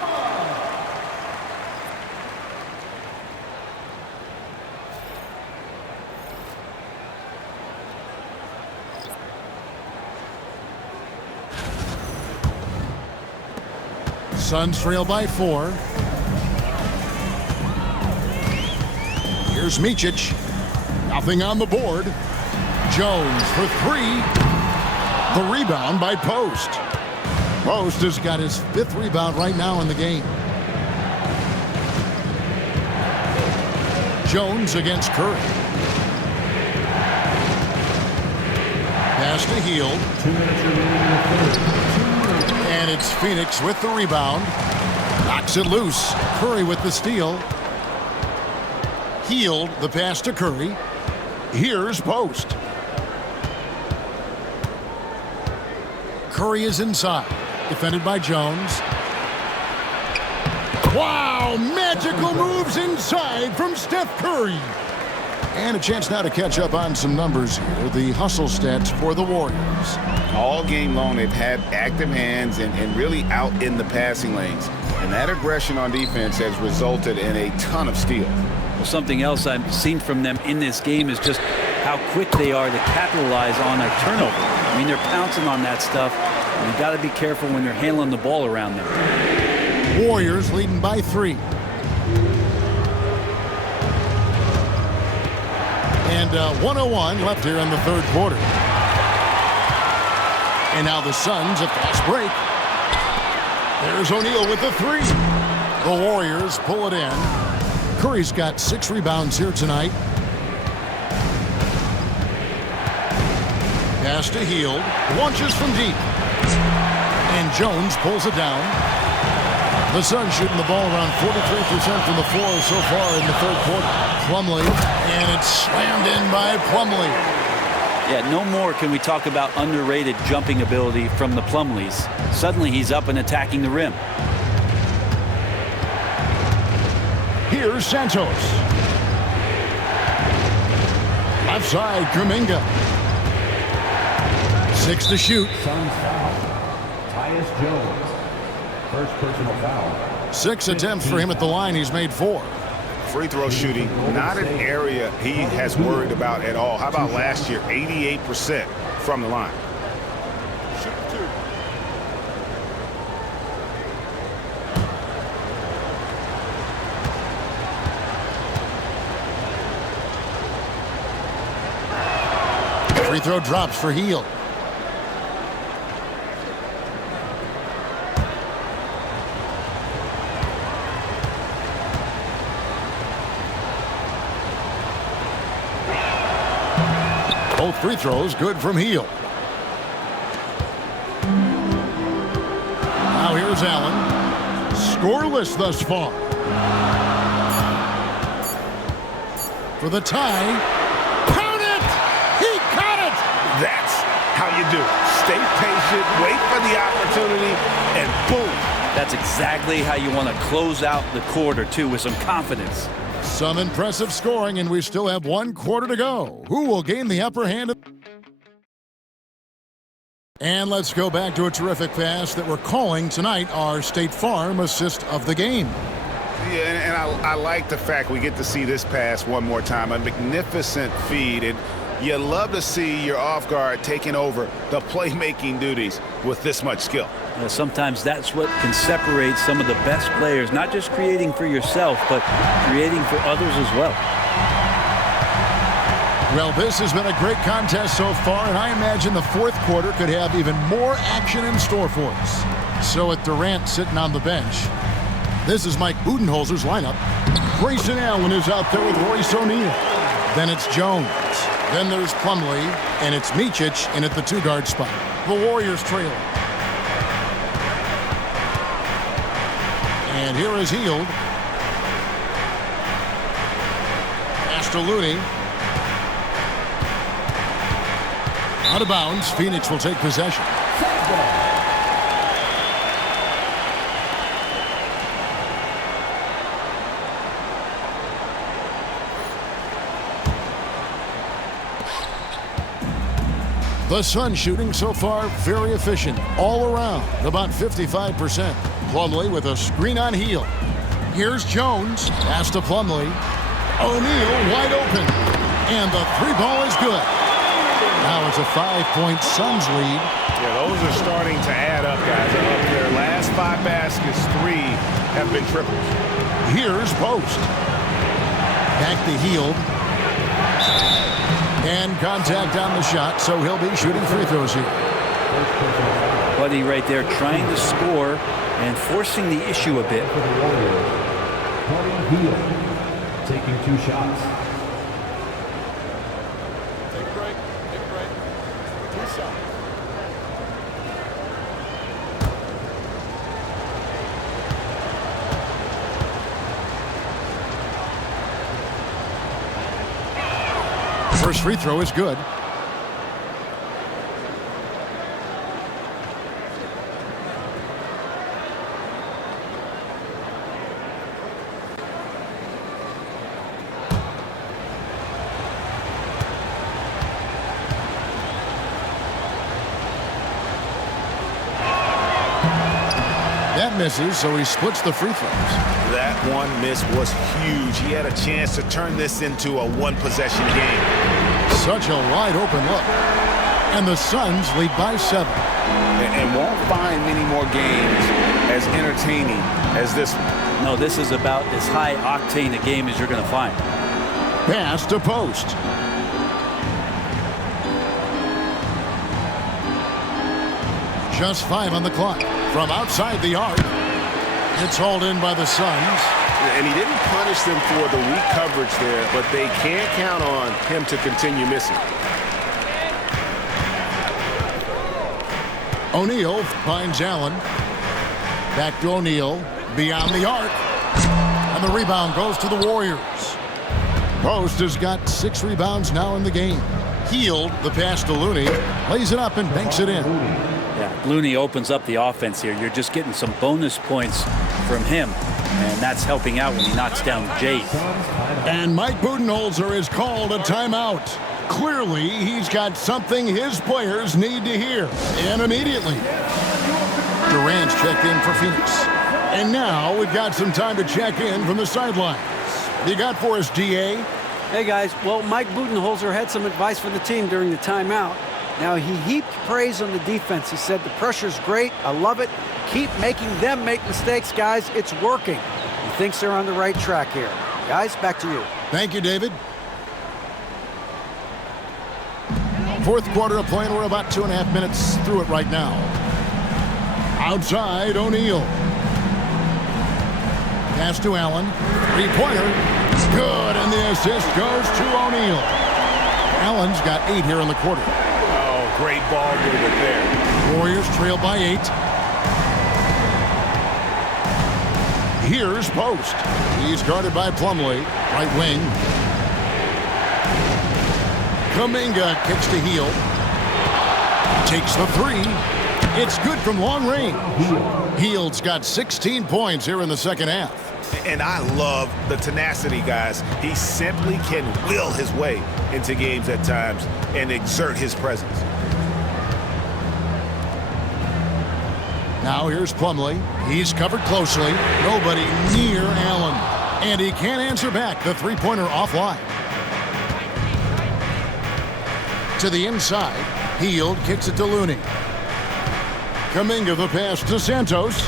Suns trail by 4. Here's Micic. Nothing on the board. Jones for 3. The rebound by Post. Post has got his 5th rebound right now in the game. Jones against Curry. Pass to Hield. 2 minutes remaining in the third. And it's Phoenix with the rebound. Knocks it loose. Curry with the steal. Hield, the pass to Curry. Here's Post. Curry is inside. Defended by Jones. Wow, magical moves inside from Steph Curry. And a chance now to catch up on some numbers here. The hustle stats for the Warriors. All game long, they've had active hands and really out in the passing lanes. And that aggression on defense has resulted in a ton of steals. Well, something else I've seen from them in this game is just how quick they are to capitalize on their turnover. I mean, they're pouncing on that stuff. And you've got to be careful when you're handling the ball around them. Warriors leading by 3. And 1:01 left here in the third quarter. And now the Suns, a fast break. There's O'Neal with the 3. The Warriors pull it in. Curry's got 6 rebounds here tonight. Pass to Hield. Launches from deep. And Jones pulls it down. The Suns shooting the ball around 43% from the floor so far in the third quarter. Plumlee, and it's slammed in by Plumlee. Yeah, no more can we talk about underrated jumping ability from the Plumlees. Suddenly he's up and attacking the rim. Here's Santos. Left side, Kuminga. 6 to shoot. Suns foul. Tyus Jones. First personal foul. 6 attempts for him at the line. He's made 4. Free throw shooting, not an area he has worried about at all. How about last year, 88% from the line? Free throw drops for Hield. Both free throws good from Hield. Now here's Allen. Scoreless thus far. For the tie. Count it! He caught it! That's how you do it. Stay patient, wait for the opportunity, and boom. That's exactly how you want to close out the quarter, too, with some confidence. Some impressive scoring, and we still have 1 quarter to go. Who will gain the upper hand? And let's go back to a terrific pass that we're calling tonight our State Farm assist of the game. Yeah, and I like the fact we get to see this pass one more time. A magnificent feed, and you love to see your off guard taking over the playmaking duties with this much skill. Sometimes that's what can separate some of the best players, not just creating for yourself, but creating for others as well. Well, this has been a great contest so far, and I imagine the fourth quarter could have even more action in store for us. So with Durant sitting on the bench, this is Mike Budenholzer's lineup. Grayson Allen is out there with Royce O'Neal. Then it's Jones. Then there's Plumlee, and it's Micic in at the 2-guard spot. The Warriors trailing. And here is Hield. Pass to Looney. Out of bounds. Phoenix will take possession. The Suns shooting so far very efficient all around, about 55%. Plumlee with a screen on Hield. Here's Jones. Pass to Plumlee. O'Neal wide open. And the 3-ball is good. Now it's a 5-point Suns lead. Yeah, those are starting to add up, guys. Up their last 5 baskets, 3 have been triples. Here's Post. Back to Hield. And contact on the shot, so he'll be shooting free throws here. Buddy right there trying to score and forcing the issue a bit. For the Warriors, Buddy Hield taking 2 shots. Take a break. Take a break. 2 First free throw is good. That misses, so he splits the free throws. That one miss was huge. He had a chance to turn this into a one-possession game. Such a wide-open look. And the Suns lead by 7. And won't find many more games as entertaining as this one. No, this is about as high-octane a game as you're going to find. Pass to post. Just 5 on the clock. From outside the arc, it's hauled in by the Suns. And he didn't punish them for the weak coverage there, but they can't count on him to continue missing. O'Neal finds Allen. Back to O'Neal. Beyond the arc. And the rebound goes to the Warriors. Post has got 6 rebounds now in the game. Healed the pass to Looney. Lays it up and banks it in. Yeah, Looney opens up the offense here. You're just getting some bonus points from him, and that's helping out when he knocks down Jay. And Mike Budenholzer has called a timeout. Clearly, he's got something his players need to hear, and immediately. Durant's checked in for Phoenix. And now we've got some time to check in from the sidelines. You got for us, DA? Hey, guys. Well, Mike Budenholzer had some advice for the team during the timeout. Now, he heaped praise on the defense. He said, the pressure's great. I love it. Keep making them make mistakes, guys. It's working. He thinks they're on the right track here. Guys, back to you. Thank you, David. Fourth quarter of play, and we're about 2.5 minutes through it right now. Outside, O'Neal. Pass to Allen. Three-pointer. Good, and the assist goes to O'Neal. Allen's got 8 here in the quarter. Great ball movement there. Warriors trail by 8. Here's Post. He's guarded by Plumlee, right wing. Kuminga kicks to Heel. Takes the 3. It's good from long range. Heald's got 16 points here in the second half. And I love the tenacity, guys. He simply can will his way into games at times and exert his presence. Now here's Plumlee. He's covered closely. Nobody near Allen. And he can't answer back. The three-pointer offline. To the inside. Hield kicks it to Looney. Kuminga the pass to Santos.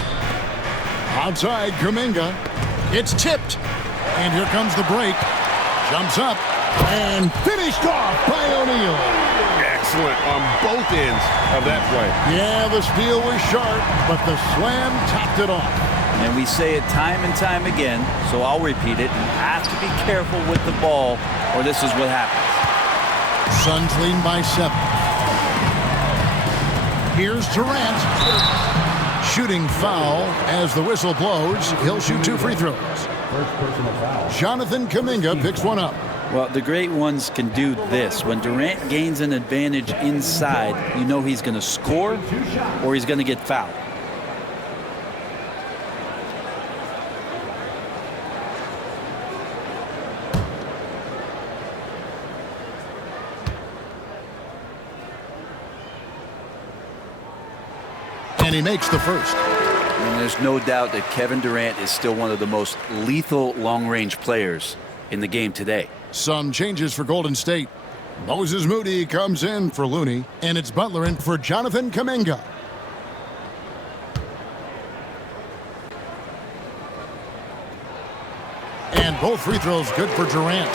Outside Kuminga. It's tipped. And here comes the break. Jumps up. And finished off by O'Neal. Excellent on both ends of that play. Yeah, the steal was sharp, but the slam topped it off. And we say it time and time again, so I'll repeat it. You have to be careful with the ball, or this is what happens. Suns lead by 7. Here's Durant. Shooting foul as the whistle blows. He'll shoot 2 free throws. First personal foul. Jonathan Kuminga picks one up. Well, the great ones can do this. When Durant gains an advantage inside, you know he's going to score or he's going to get fouled. And he makes the first. And there's no doubt that Kevin Durant is still one of the most lethal long-range players in the game today. Some changes for Golden State. Moses Moody comes in for Looney, and it's Butler in for Jonathan Kuminga. And both free throws good for Durant.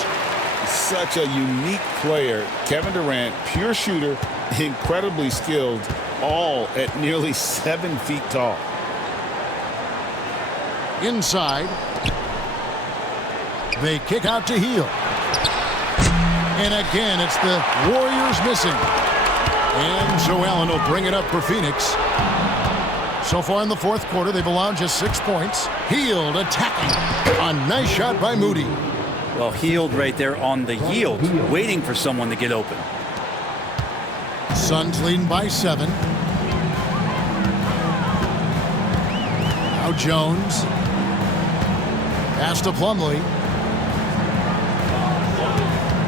Such a unique player. Kevin Durant, pure shooter, incredibly skilled, all at nearly 7 feet tall. Inside. They kick out to Hield. And again, it's the Warriors missing. And so Allen will bring it up for Phoenix. So far in the fourth quarter, they've allowed just 6 points. Hield attacking. A nice shot by Moody. Well, Hield right there on the yield, waiting for someone to get open. Suns leading by 7. Now Jones. Pass to Plumlee.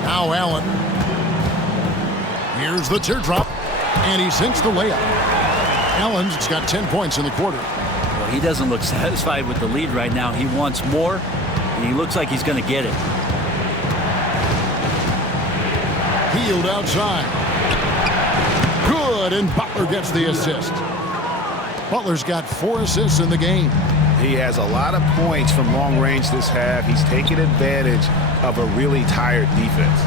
Now Allen. Here's the teardrop. And he sinks the layup. Allen's got 10 points in the quarter. Well, he doesn't look satisfied with the lead right now. He wants more, and he looks like he's going to get it. Hield outside. Good, and Butler gets the assist. Butler's got 4 assists in the game. He has a lot of points from long range this half. He's taking advantage of a really tired defense.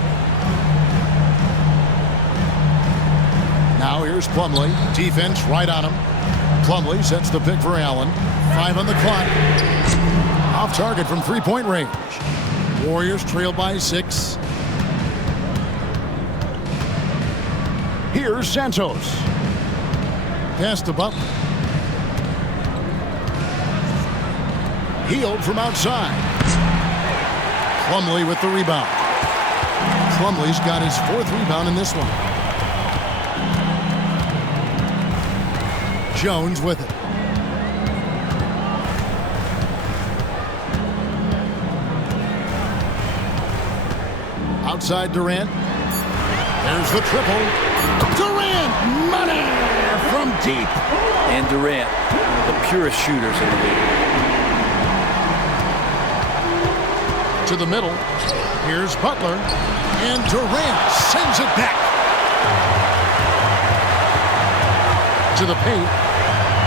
Now here's Plumlee. Defense right on him. Plumlee sets the pick for Allen. 5 on the clock. Off target from 3-point range. Warriors trail by 6. Here's Santos. Pass to Butler. Hield from outside. Plumlee with the rebound. Plumlee's got his 4th rebound in this one. Jones with it. Outside Durant. There's the triple. Durant, money from deep. And Durant, one of the purest shooters in the league. To the middle. Here's Butler. And Durant sends it back. To the paint.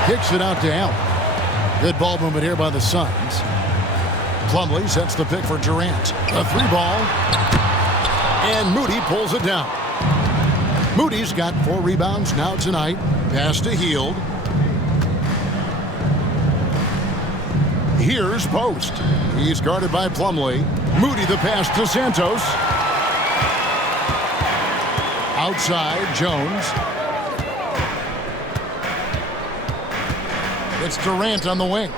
Kicks it out to Allen. Good ball movement here by the Suns. Plumlee sets the pick for Durant. A 3-ball. And Moody pulls it down. Moody's got 4 rebounds now tonight. Pass to Hield. Here's Post. He's guarded by Plumlee. Moody the pass to Santos. Outside, Jones. It's Durant on the wing.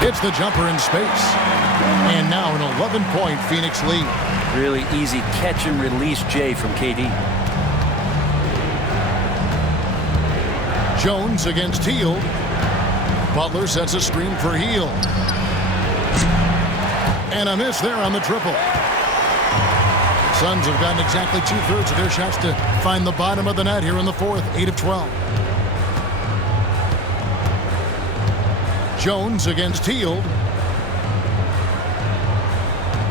Hits the jumper in space. And now an 11-point Phoenix lead. Really easy catch and release Jay from KD. Jones against Hield. Butler sets a screen for Hield. And a miss there on the triple. Suns have gotten exactly 2/3 of their shots to find the bottom of the net here in the fourth. 8 of 12. Jones against Hield.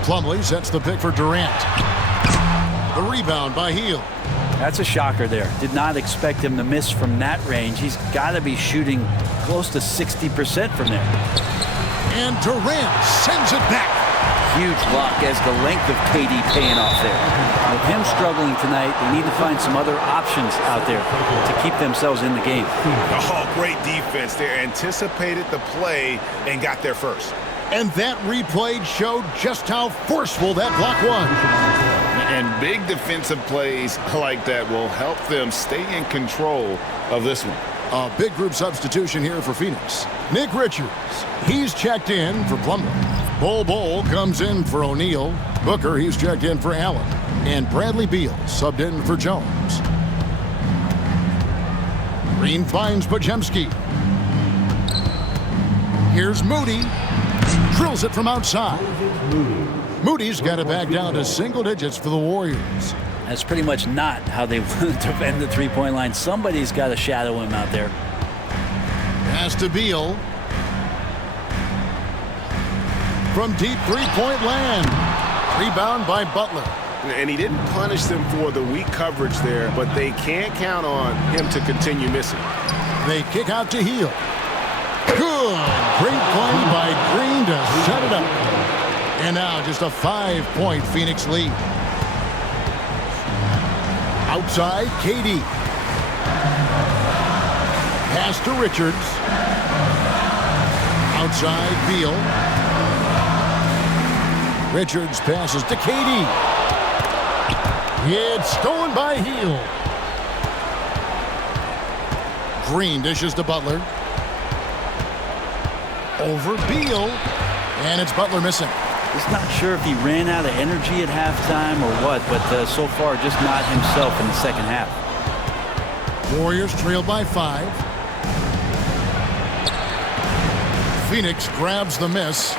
Plumlee sets the pick for Durant. The rebound by Hield. That's a shocker there. Did not expect him to miss from that range. He's got to be shooting close to 60% from there. And Durant sends it back. Huge block as the length of KD paying off there. With him struggling tonight, they need to find some other options out there to keep themselves in the game. Oh, great defense there. Anticipated the play and got there first. And that replay showed just how forceful that block was. And big defensive plays like that will help them stay in control of this one. A big group substitution here for Phoenix. Nick Richards, he's checked in for Plumlee. Bol comes in for O'Neal. Booker, he's checked in for Allen. And Bradley Beal subbed in for Jones. Green finds Podziemski. Here's Moody. Drills it from outside. Moody's got it back down to single digits for the Warriors. That's pretty much not how they want to defend the three-point line. Somebody's got to shadow him out there. Pass to Beal. From deep three-point land. Rebound by Butler. And he didn't punish them for the weak coverage there, but they can't count on him to continue missing. They kick out to Hield. Good. Great play by Green to set it up. And now just a 5-point Phoenix lead. Outside, KD. Pass to Richards. Outside, Beal. Richards passes to KD. It's stolen by Hield. Green dishes to Butler. Over Beal. And it's Butler missing. Just not sure if he ran out of energy at halftime or what, but so far just not himself in the second half. Warriors trailed by 5. Phoenix grabs the miss.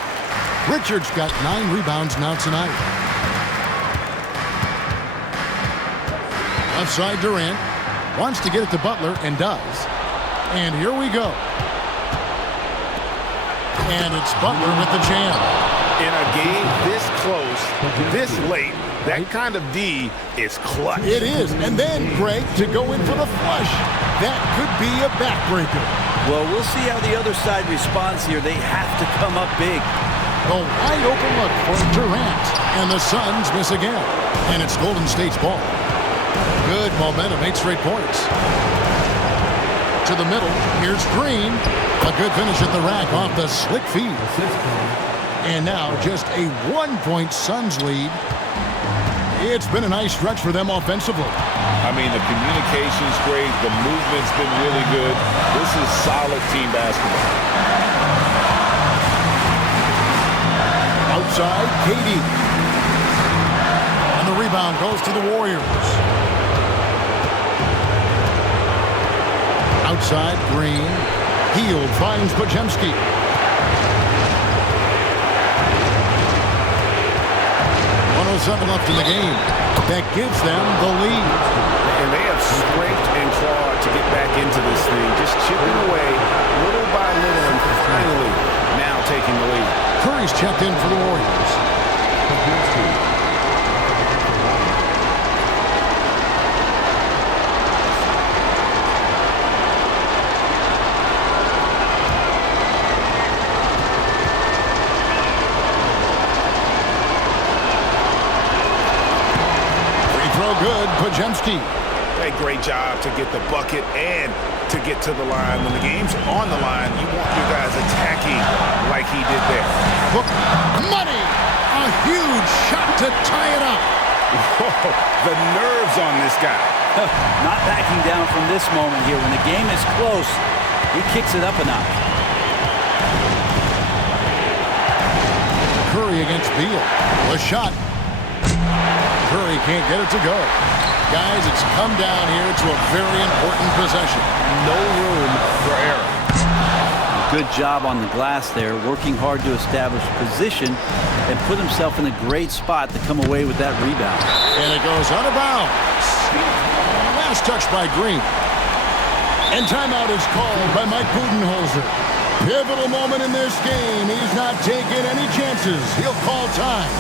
Richards got 9 rebounds now tonight. Outside Durant. Wants to get it to Butler and does. And here we go. And it's Butler with the jam. In a game this close, this late, that kind of D is clutch. It is. And then, Greg, to go in for the flush. That could be a backbreaker. Well, we'll see how the other side responds here. They have to come up big. The wide open look for Durant. And the Suns miss again. And it's Golden State's ball. Good momentum, 8 straight points. To the middle, here's Green. A good finish at the rack off the slick feed. And now just a 1-point Suns lead. It's been a nice stretch for them offensively. I mean, the communication's great. The movement's been really good. This is solid team basketball. Outside, KD. And the rebound goes to the Warriors. Outside, Green. Hield finds Podziemski. 1:07 left in the game. That gives them the lead. And they have scraped and clawed to get back into this thing. Just chipping away little by little and finally now taking the lead. Curry's checked in for the Warriors. Good, Podziemski. A great job to get the bucket and to get to the line. When the game's on the line, you want your guys attacking like he did there. Look, money! A huge shot to tie it up. Whoa, the nerves on this guy. Not backing down from this moment here. When the game is close, he kicks it up a notch. Curry against Beal. A shot. Curry can't get it to go. Guys, it's come down here to a very important possession. No room for error. Good job on the glass there, working hard to establish position and put himself in a great spot to come away with that rebound. And it goes out of bounds. Last touch by Green. And timeout is called by Mike Budenholzer. Pivotal moment in this game. He's not taking any chances. He'll call time.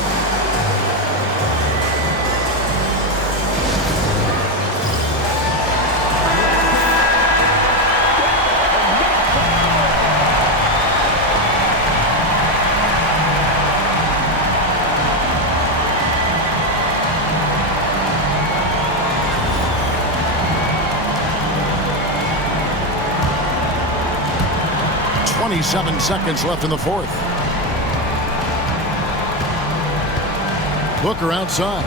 Seven seconds left in the fourth. Booker outside.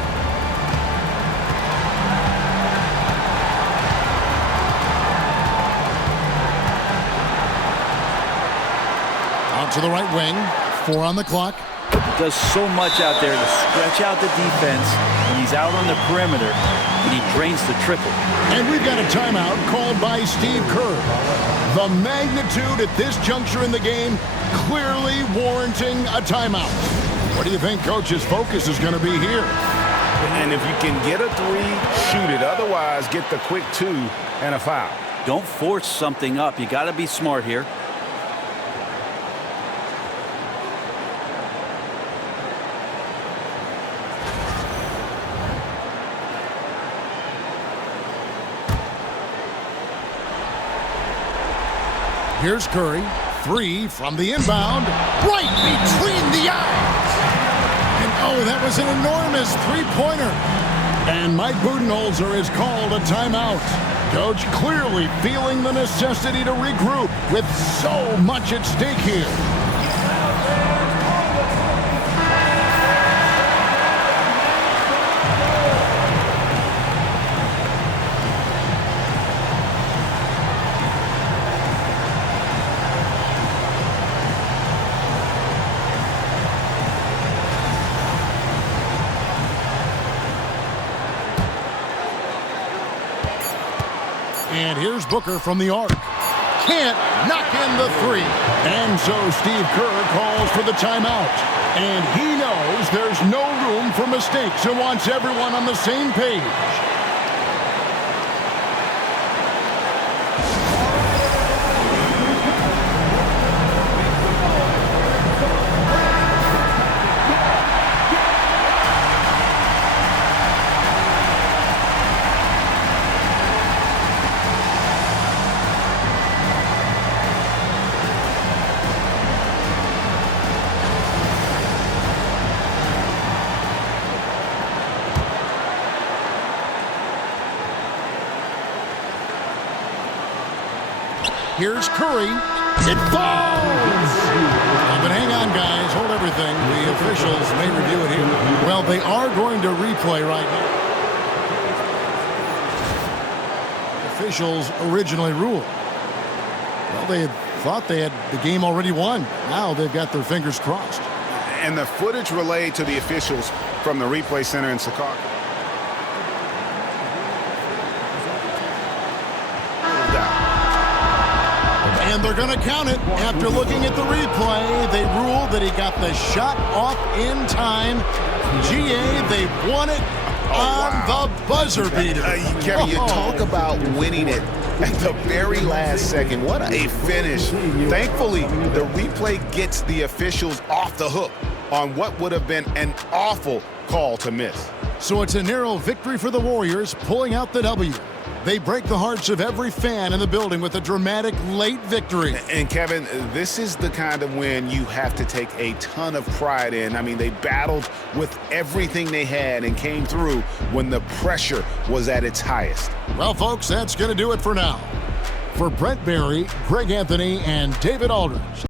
Out to the right wing. 4 on the clock. Does so much out there to stretch out the defense when he's out on the perimeter and he drains the triple. And we've got a timeout called by Steve Kerr. The magnitude at this juncture in the game clearly warranting a timeout. What do you think Coach's focus is going to be here? And if you can get a 3, shoot it. Otherwise, get the quick 2 and a foul. Don't force something up. You got to be smart here. Here's Curry. 3 from the inbound. Right between the eyes. And oh, that was an enormous 3-pointer. And Mike Budenholzer has called a timeout. Coach clearly feeling the necessity to regroup with so much at stake here. And here's Booker from the arc. Can't knock in the three. And so Steve Kerr calls for the timeout. And he knows there's no room for mistakes and wants everyone on the same page. Here's Curry. It falls! But hang on, guys. Hold everything. The officials may review it here. Well, they are going to replay right now. The officials originally ruled. Well, they had thought they had the game already won. Now they've got their fingers crossed. And the footage relayed to the officials from the replay center in Secaucus. And they're going to count it. After looking at the replay, they ruled that he got the shot off in time. GA, they won it on the buzzer beater. Kevin, you talk about winning it at the very last second. What a finish. Thankfully, the replay gets the officials off the hook on what would have been an awful call to miss. So it's a narrow victory for the Warriors, pulling out the W. They break the hearts of every fan in the building with a dramatic late victory. And Kevin, this is the kind of win you have to take a ton of pride in. I mean, they battled with everything they had and came through when the pressure was at its highest. Well, folks, that's going to do it for now. For Brent Barry, Greg Anthony, and David Aldridge.